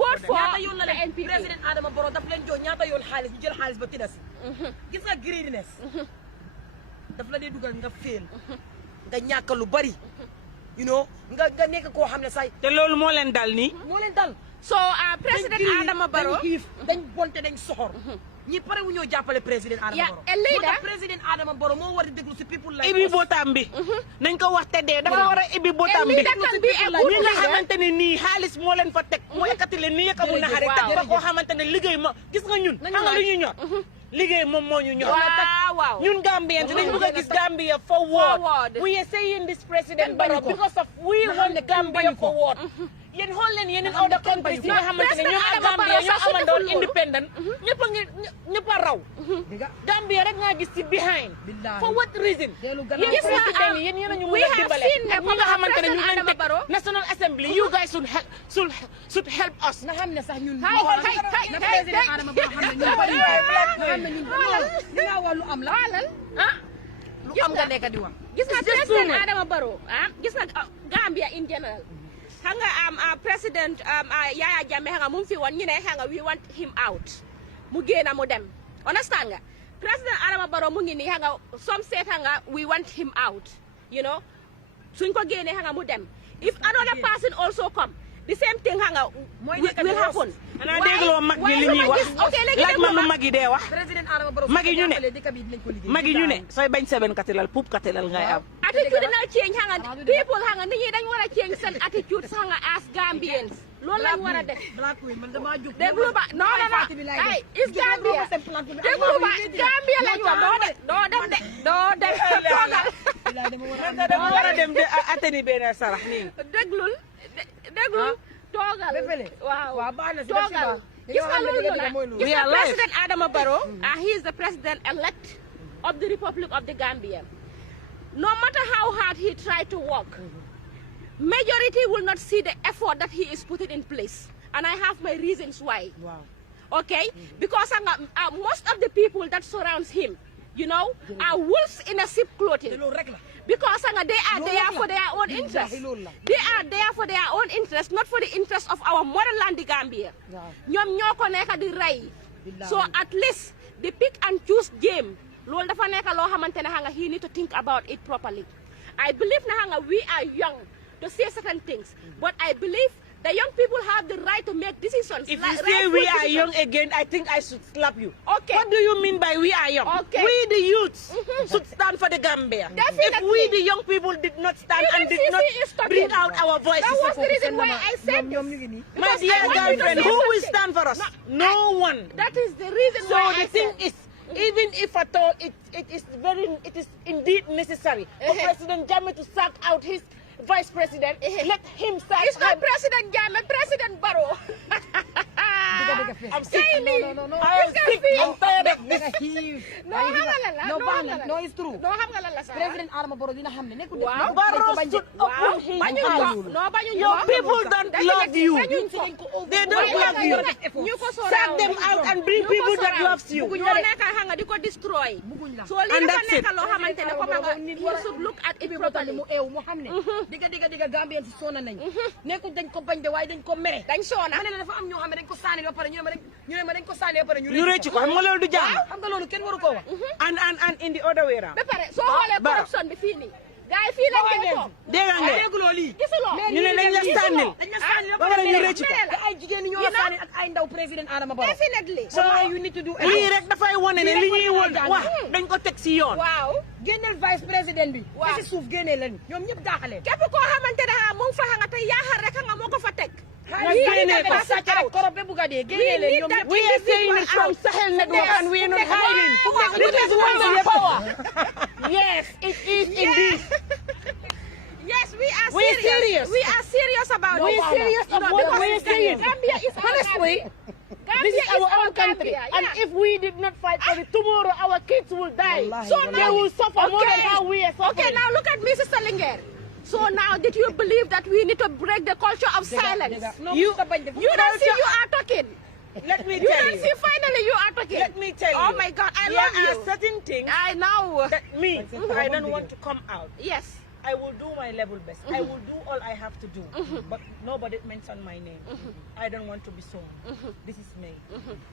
vote for ñaata yoon la the leen NPP président Adama Barrow daf leen jox ñaata yoon xaalis ñu jël xaalis ba tidda si gis nga greediness daf la dee dugal nga féel nga ñàkk lu bari you know nga nekk koo xam ne say te loolu moo leen dal nii moo leen dal so président Adama Barrow dañ xiif dañ bonte dañ soxor ñi pare wu ñoo jàppale président Adama Barrow a leader moo tax président Adama Barrow moo war a déglu si people like ibi bootaam bi nañ ko wax te dee dafa war a ibi bootaam bi ñi nga xamante ne nii xaalis moo leen fa teg mu ekkati leen ni yëkka mu naxari teg fa koo xamante ne liggéey ma gis nga ñun xam nga lu ñu ñor liggéey moom moo ñu ñor waaw ñun Gambians dañ bëgg a gis Gambia forward we are saying this president Barrow because of we want Gambia forward yéen xool leen yeneen other countries yi nga xamante ne ñoom ak Gambia ñoo amandoon independent ñëpp a raw Gambia rek nga gis ci behind for what reason yéen président yi yéen a ñu mën a dimbale ñi nga xamante ne ñu leen teg National Assembly you guys should help us nga xam ne sax ñun na président Adama Barrow xam ne ñun bari nga xam ne ñun li nga wax lu am la lu am nga nekk di wax gis nga président Adama Barrow gis nga Gambia in general xam nga président Yaya Jammeh xam nga mu fi woon ñu ne xam nga we want him out mu génn mu dem understand nga président Adama Barrow mu ngi nii xam nga some said xam nga we want him out you know suñ ko génnee xam nga mu dem if another person also come the same thing xam nga will happen xanaa dégloo mag ñi li ñuy wax laaj ma lu mag yi dee wax président Adama Barrow mag yi ñu ne sooy bañ seben katilal puub katilal ngay am attitudinal change xam nga people xam nga nit ñi dañ war a change seen attitude xam nga as Gambians loolu lañ war a def déglu ba non ay is Gambia déglu ba Gambia lañ wax doo dem toogal dama war a dem de ateni benn sarax nii déglul toogal waaw toogal gis nga loolu la gis nga président Adama Barrow he is the president elect of the Republic of the Gambia no matter how hard he try to work majority will not see the effort that he is putting in place and I have my reasons why okay because most of the people that surrounds him you know are wolves in a sheep clothing because they are there for their own interest they are there for their own interest not for the interest of our motherland the Gambia ñoom ñoo ko nekk di rey so at least the pick and choose game loolu dafa nekk loo xamante ne nga he need to think about it properly I believe na nga we are young to say certain things but I believe the young people have the right to make decisions. If you say we are young again, I think I should slap you. Okay. What do you mean by we are young? Okay. We the youths should stand for the Gambia. Definitely. If we the young people did not stand and did not bring out our voices. That was the reason why I said this. My dear girlfriend, who will stand for us? No one. That is the reason why So the thing is, even if at all it is indeed necessary for President Jammeh to sack out his Vice President, let him sack. It's not President Jammeh, President Barrow. I'm sick. No. I'm sick. I'm tired of this. No, it's true. No, xam nga lan la sa. Président Adama Barrow dina xam ne nekkul def. Waaw. Barrow stood up when he Your people don't love you. They don't love you. Sack them out and bring people that loves you. ñoo nekk xam nga di ko destroy. So li dafa nekk loo xamante ne ko nga you should look at it properly. mu eew mu xam ne diga Gambien si soona nañ nekkul dañ ko bañ de waaye dañ ko mere dañ soona ma ne la dafa am ñoo xam ne dañ ko sànni ba pare ñu ne ma dañ ko sànni ba pare ñu rëcc ko xam nga loolu du jàmm. xam nga loolu kenn waru koo wax and in the other way around. ba pare soo xoolee corruption bi fii nii gars yi fii lañ koy toog dégg nga dégguloo lii gisuloo ñu ne dañ la sànnil ba pare ñu rëcc ko te ay jigéen ñi ñoo sànni ak ay ndaw président Adama Barrow definitely so you need to do lii rek dafay wane ne li ñuy wax dañ ko teg si yoon. waaw génneel vice président bi ci suuf génnee leen ñoom ñëpp daaxaleen képp koo xamante ne mu ngi fa nga te yaakaar rek nga moo ko fa teg We are saying it from Sahel Network and we are not hiding. This is why we have power. Yes, it is indeed. Yes, we are We're serious. We are serious about it. We're serious about what we're saying. Gambia is Honestly, this is our own country. And if we did not fight for it, tomorrow our kids will die. So they will suffer more than how we are suffering. Okay, now look at me, Sister Linger. So now, did you believe that we need to break the culture of silence? You don't see you are talking. let me You tell can you. see finally you are talking. Let me tell you. Oh my God, I love There you. are certain things I know. that me, I don't want to come out. Yes. I will do my level best. I will do all I have to do. But nobody mentioned my name. I don't want to be sown. This is me.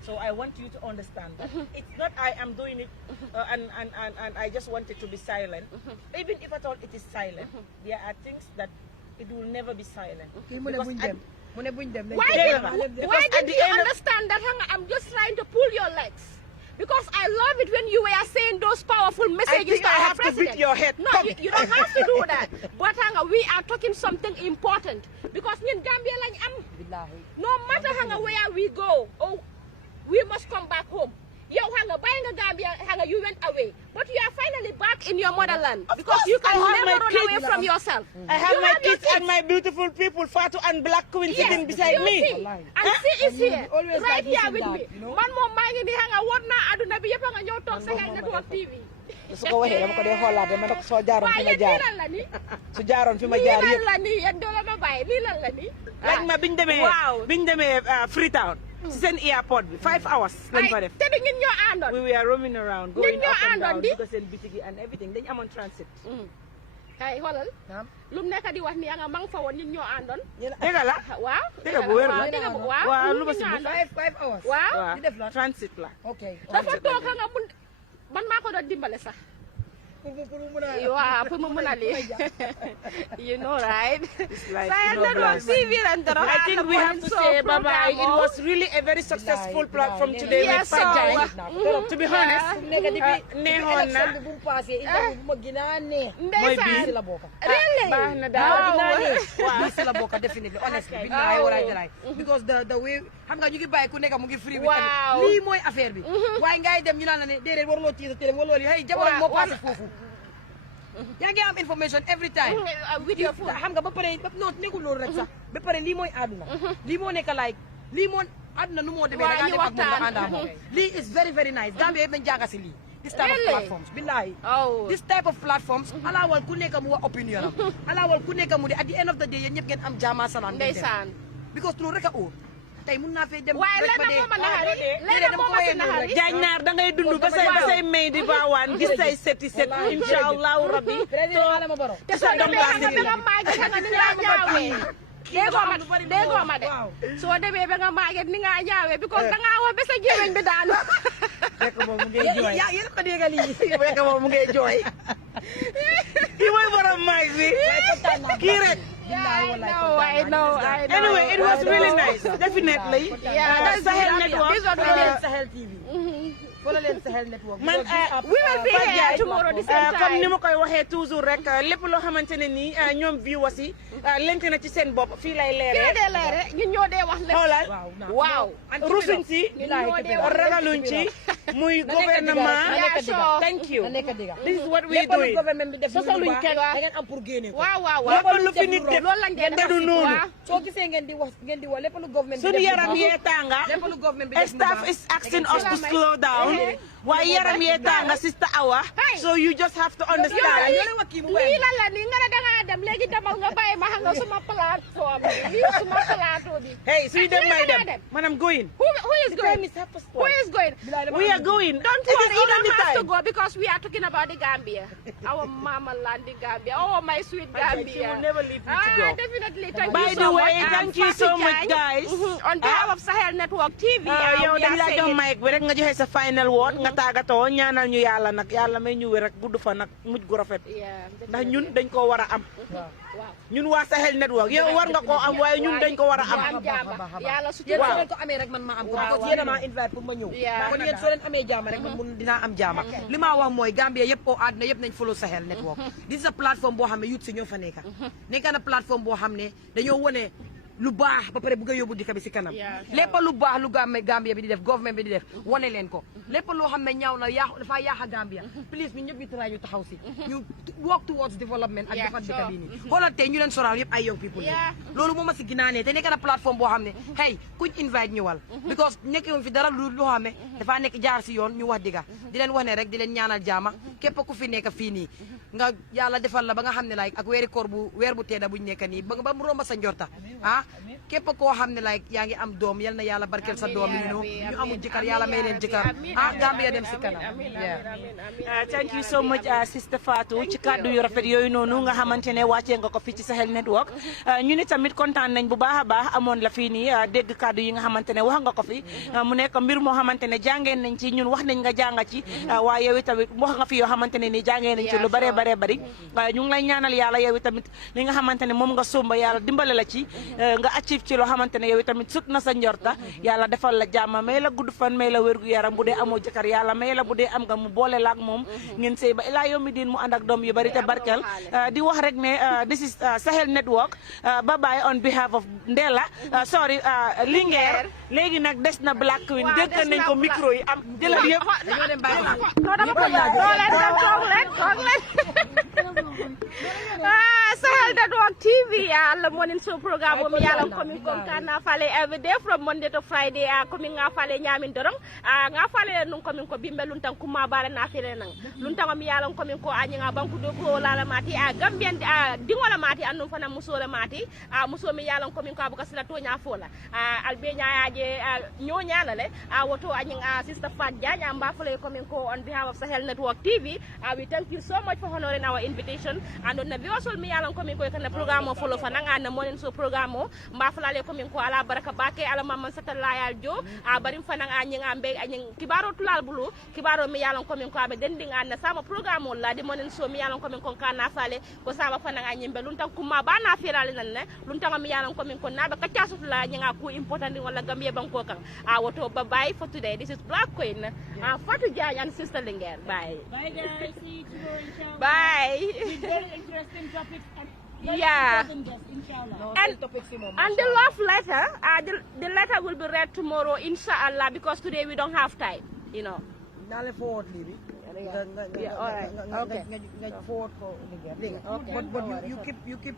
So I want you to understand that. It's not I am doing it and I just want it to be silent. Even if at all it is silent, there are things that it will never be silent. Because Why Because at didn't the you end of- understand that I'm just trying to pull your legs? Because I love it when you were saying those powerful messages think to I our have to president. beat your head. No, Come. you don't have to do that. But we are talking something important. Because in Gambia, no matter where we go, we must come back home. Buying a Gambia, you went away. But you are finally back in your motherland. Because course, you can I have never my run kids. away from yourself. I have You my your kids and my beautiful people, Fatou and Black Queen, Yes, sitting beside you me. see. And she is here, always right like here missing with that, me. you know? Man moom maa ngi nii xam nga war naa àdduna bi yëpp a nga ñëw toog Sahel Network TV. su ko waxee dama ko dee xoolaat dama ne ko soo jaaroon fi ma Waaye jaar lii lan la nii. su jaaroon fi ma jaar Lii yëpp lan la nii yéen doo la ma bàyyi lii lan la nii. laaj ma biñ demee Waaw. Freetown si seen airport bi 5 hours lañ fa def te du ñun ñoo àndoon. we were roaming around going ñoo up and àndoon down di. because seen bitigi and everything dañ amoon transit Kay xoolal. Lu mu nekk di wax nii nga mang fa woon ñun ñoo àndoon. dégg la Waaw. dégg bu wér la Waaw dégg bu waaw. waaw lu ma ñun si ñoo bëgg àndoon. 5 hours. Waaw. waaw di def la transit la okay Dafa toog nga mun man maa ko doon dimbale sax. Waaw pour mu mun a lii. You know right. like, Sahel no Network blast. TV ren dara. I think we have to say bye-bye. It was really a very successful platform today with Yes, Fat so, Jagne. To be honest, neexoon na. bu mu passé interview bu ma gën a neex Ndeysaan. si la bokk Really? baax na daal. waaw si la bokk definitely honestly billahi walaay jalaay because the way xam nga ñu ngi bàyyi ku nekk mu ngi free bi tamit Waaw. lii mooy affaire bi waaye ngay dem ñu naan la ne déedéet waruloo tiisa télé waruloo lii hey jamono moo passé foofu yaa ngi am information every time With your phone. xam nga ba pare non nekkul loolu rek sax ba pare lii mooy àdduna lii moo nekk like lii moo àdduna nu moo demee da ngaa ñu def ak moom nga waxtaan. àndaa moom lii is very very nice Gambia yëpp nañ jànga si lii this type of Really? platforms billahi Oh. this type of platforms alawal ku nekk mu wax opinion am alawal ku nekk mu de at the end of the day yéen ñëpp ngeen am jaama salaam ngeen dem. Ndeysaan. because loolu rek a óor tey mun naa fee dem Waaye rek ba lenn dee moo ma naxari. déedéet Lenn dama moo ko ma si wéyee noonu naxari. rek. Jagne naar da ngay dund ba say may di baawaan gis say seti set Wallahi. insha allahu rabbi président Adama Barrow Te sa soo doom demee laa xam nga si ba nga màgget xam nga ni nga ñaawee. Déggoo ma de. waaw Soo demee ba nga màgget ni nga ñaawee because da ngaa wax ba sa gémmiñ bi daanu. fekk moom mu ngi jooy yéen ko dégg lii fekk moom mu ngi jooy kii mooy borom maay bi kii rek I know. anyway it was really nice definitely Yeah, that's Sahel Gambia. Network This was Follow leen really- Sahel TV follow leen Sahel Network man We will be Fatou here Jagne, tomorrow the same comme ni time. ma koy waxee toujours rek lépp loo xamante ne nii ñoom viewers yi lent na ci seen bopp fii lay Fii leeree dee leere ñun ñoo dee wax lépp. xoolal Waaw. rusuñ si Ñun ñoo dee wax lépp. ragaluñ ci muy gouvernement Yeah, sure. thank you na nekk dëgg this is what we lépp lu doing gouvernement bi def sosaluñ lu baax kenn. da ngeen am pour génne ko Waaw waaw lépp waaw. lu fi nit def Loolu lañ dee te def du si noonu waaw. soo gisee ngeen di wax lépp lu government bi suñu def lu yaram baax. yee tànga lépp lu government bi def lu staff baax. is asking us to Hey. slow down waaye yaram yee tànga sister Awa Hey. so you just have to Yow understand la wax kii mu bàyyi. lii lan la nii nga ne dangaa dem léegi demal nga bàyyi ma xam nga suma plateau bi suma plateau bi. hey suy dem may Dangaa dem manam going Who is going? Who is going? we are going Don't It is worry, you already don't have to time. go because we are talking about the Gambia. Our mama land, the Gambia. Oh, my sweet Gambia. She will never leave me to go. Definitely. Thank By you the so way, much. thank you so Fatou much, Jagne, guys. On behalf of Sahel Network TV, yow we dañ are laa jox saying, mic bi rek nga joxe sa final word nga tàggatoo ñaanal ñu yàlla nag yàlla may ñu wér ak gudd fa nag mujj gu rafet yeah, ndax ñun dañ koo war a am wow. ñun waa Sahel Network yow war nga koo am waaye ñun dañ ko war a am Am jaama. Yàlla su yéen soo Waaw. leen ko amee rek man ma am ko Waaw, parce que waaw. yéen a maa invite pour ma ñëw Yeah. kon yéen soo leen amee jaama rek man mun dinaa am jaama li ma wax mooy Gambia yëpp oo àdduna yëpp nañ follow Sahel Network this is a plateforme boo xam ne youth si ñoo fa nekka nekka na plateforme boo xam ne dañoo wone lu baax ba pare bëgg a yóbbu dëkk bi si kanam Yeah. lépp lu baax lu Gambia bi di def government bi di def wane leen ko lépp loo xam ne ñaaw na dafa yaaxa Gambia please ñu ñëpp ñu try ñu taxaw si ñu work towards development ak Yeah, defar dëkk sure. bi nii xoolal tey ñu leen soral yëpp ay young people Yeah. loolu moo ma si ginaanee te nekk na plateforme boo xam ne hey kuñ invite ñëwal because nekkewoon fi dara lu xam ne dafa nekk jaar si yoon ñu wax digga di leen wax ne rek di leen ñaanal jaama képp ku fi nekk fii nii nga yàlla defal la ba nga xam ne like ak weeri koor bu weer bu teeda buñ nekk nii ba mu romba sa njorta képp koo xam ne like yaa ngi am doom yal na yàlla barkeel sa doom yi ñu amul jëkkër yàlla may leen jëkkër Gambia dem si kanam. Thank you so much Sister Fatou ci kàddu yu rafet yooyu noonu nga xamante ne wàccee nga ko fii ci Sahel Network ñu ni tamit kontaan nañ bu baax a baax amoon la fii nii dégg kàddu yi nga xamante ne wax nga ko fi mu nekk mbir moo xamante ne jàngeen nañ ci ñun wax nañ nga jànga ci waaye yow tamit wax nga fi yoo xamante ne nii jàngee nañ ci lu bare bare bari ñu ngi lay ñaanal yàlla yow tamit li nga xamante ne moom nga sumba yàlla dimbale la ci nga achieve ci loo xamante ne yow tamit sut na sa njorta yàlla defal la jàmm may la gudd fan may la wérgu yaram bu dee amoo jëkkër yàlla may la bu dee am nga mu boole la ak moom ngeen sëy ba ilaa yawmi diin mu ànd ak doom yu bari te barkel di wax rek ne this is Sahel Network bye bye on behalf of Ndella sorry Linguère léegi nag des na Black Queen dégg nañ ko micro yi am jëlal yëpp dañoo dem bàyyi Sahel Network TV Allah morning show program mi yalam komi kom kana fale every day from Monday to Friday komi nga fale nyamin dorong nga fale nun komi ko bimbe luntan kuma bare na fere nan luntan mi yalam komi ko anyi nga banku do ko lala mati gambien dingola mati annum fana musola mati muso mi yalam komi ko abuka sila to nya fola albe nyaaje nyonya lale woto anyi sister Fat Jagne amba fale komi ko on behalf of Sahel Network TV we thank you so much for honoring our invitation and on the viewers mi yalam komi ko kana program o follow fananga na morning show program o mba falale komi ko ala baraka bake ala mamman satalayal jo barim fananga nyinga mbe anyin kibaro tulal bulu kibaro mi yalam komi ko abe dending an sama program o la di morning show mi yalam komi ko kana fale ko sama fananga nyimbe luntan kuma bana firale nan ne luntan mi yalam komi ko nabe kacca sutula nyinga ku important wala gambia banko kan woto bye bye for today. This is Black Queen Fatou Jagne and Sister Linguère. Bye guys, see you tomorrow inshallah. Bye. Very interesting topics and yeah inshallah. And the love letter the letter will be read tomorrow inshallah because today we don't have time, you know. Nale forward lady. Yeah, all right. Okay. Forward for Linguère. Okay. But you keep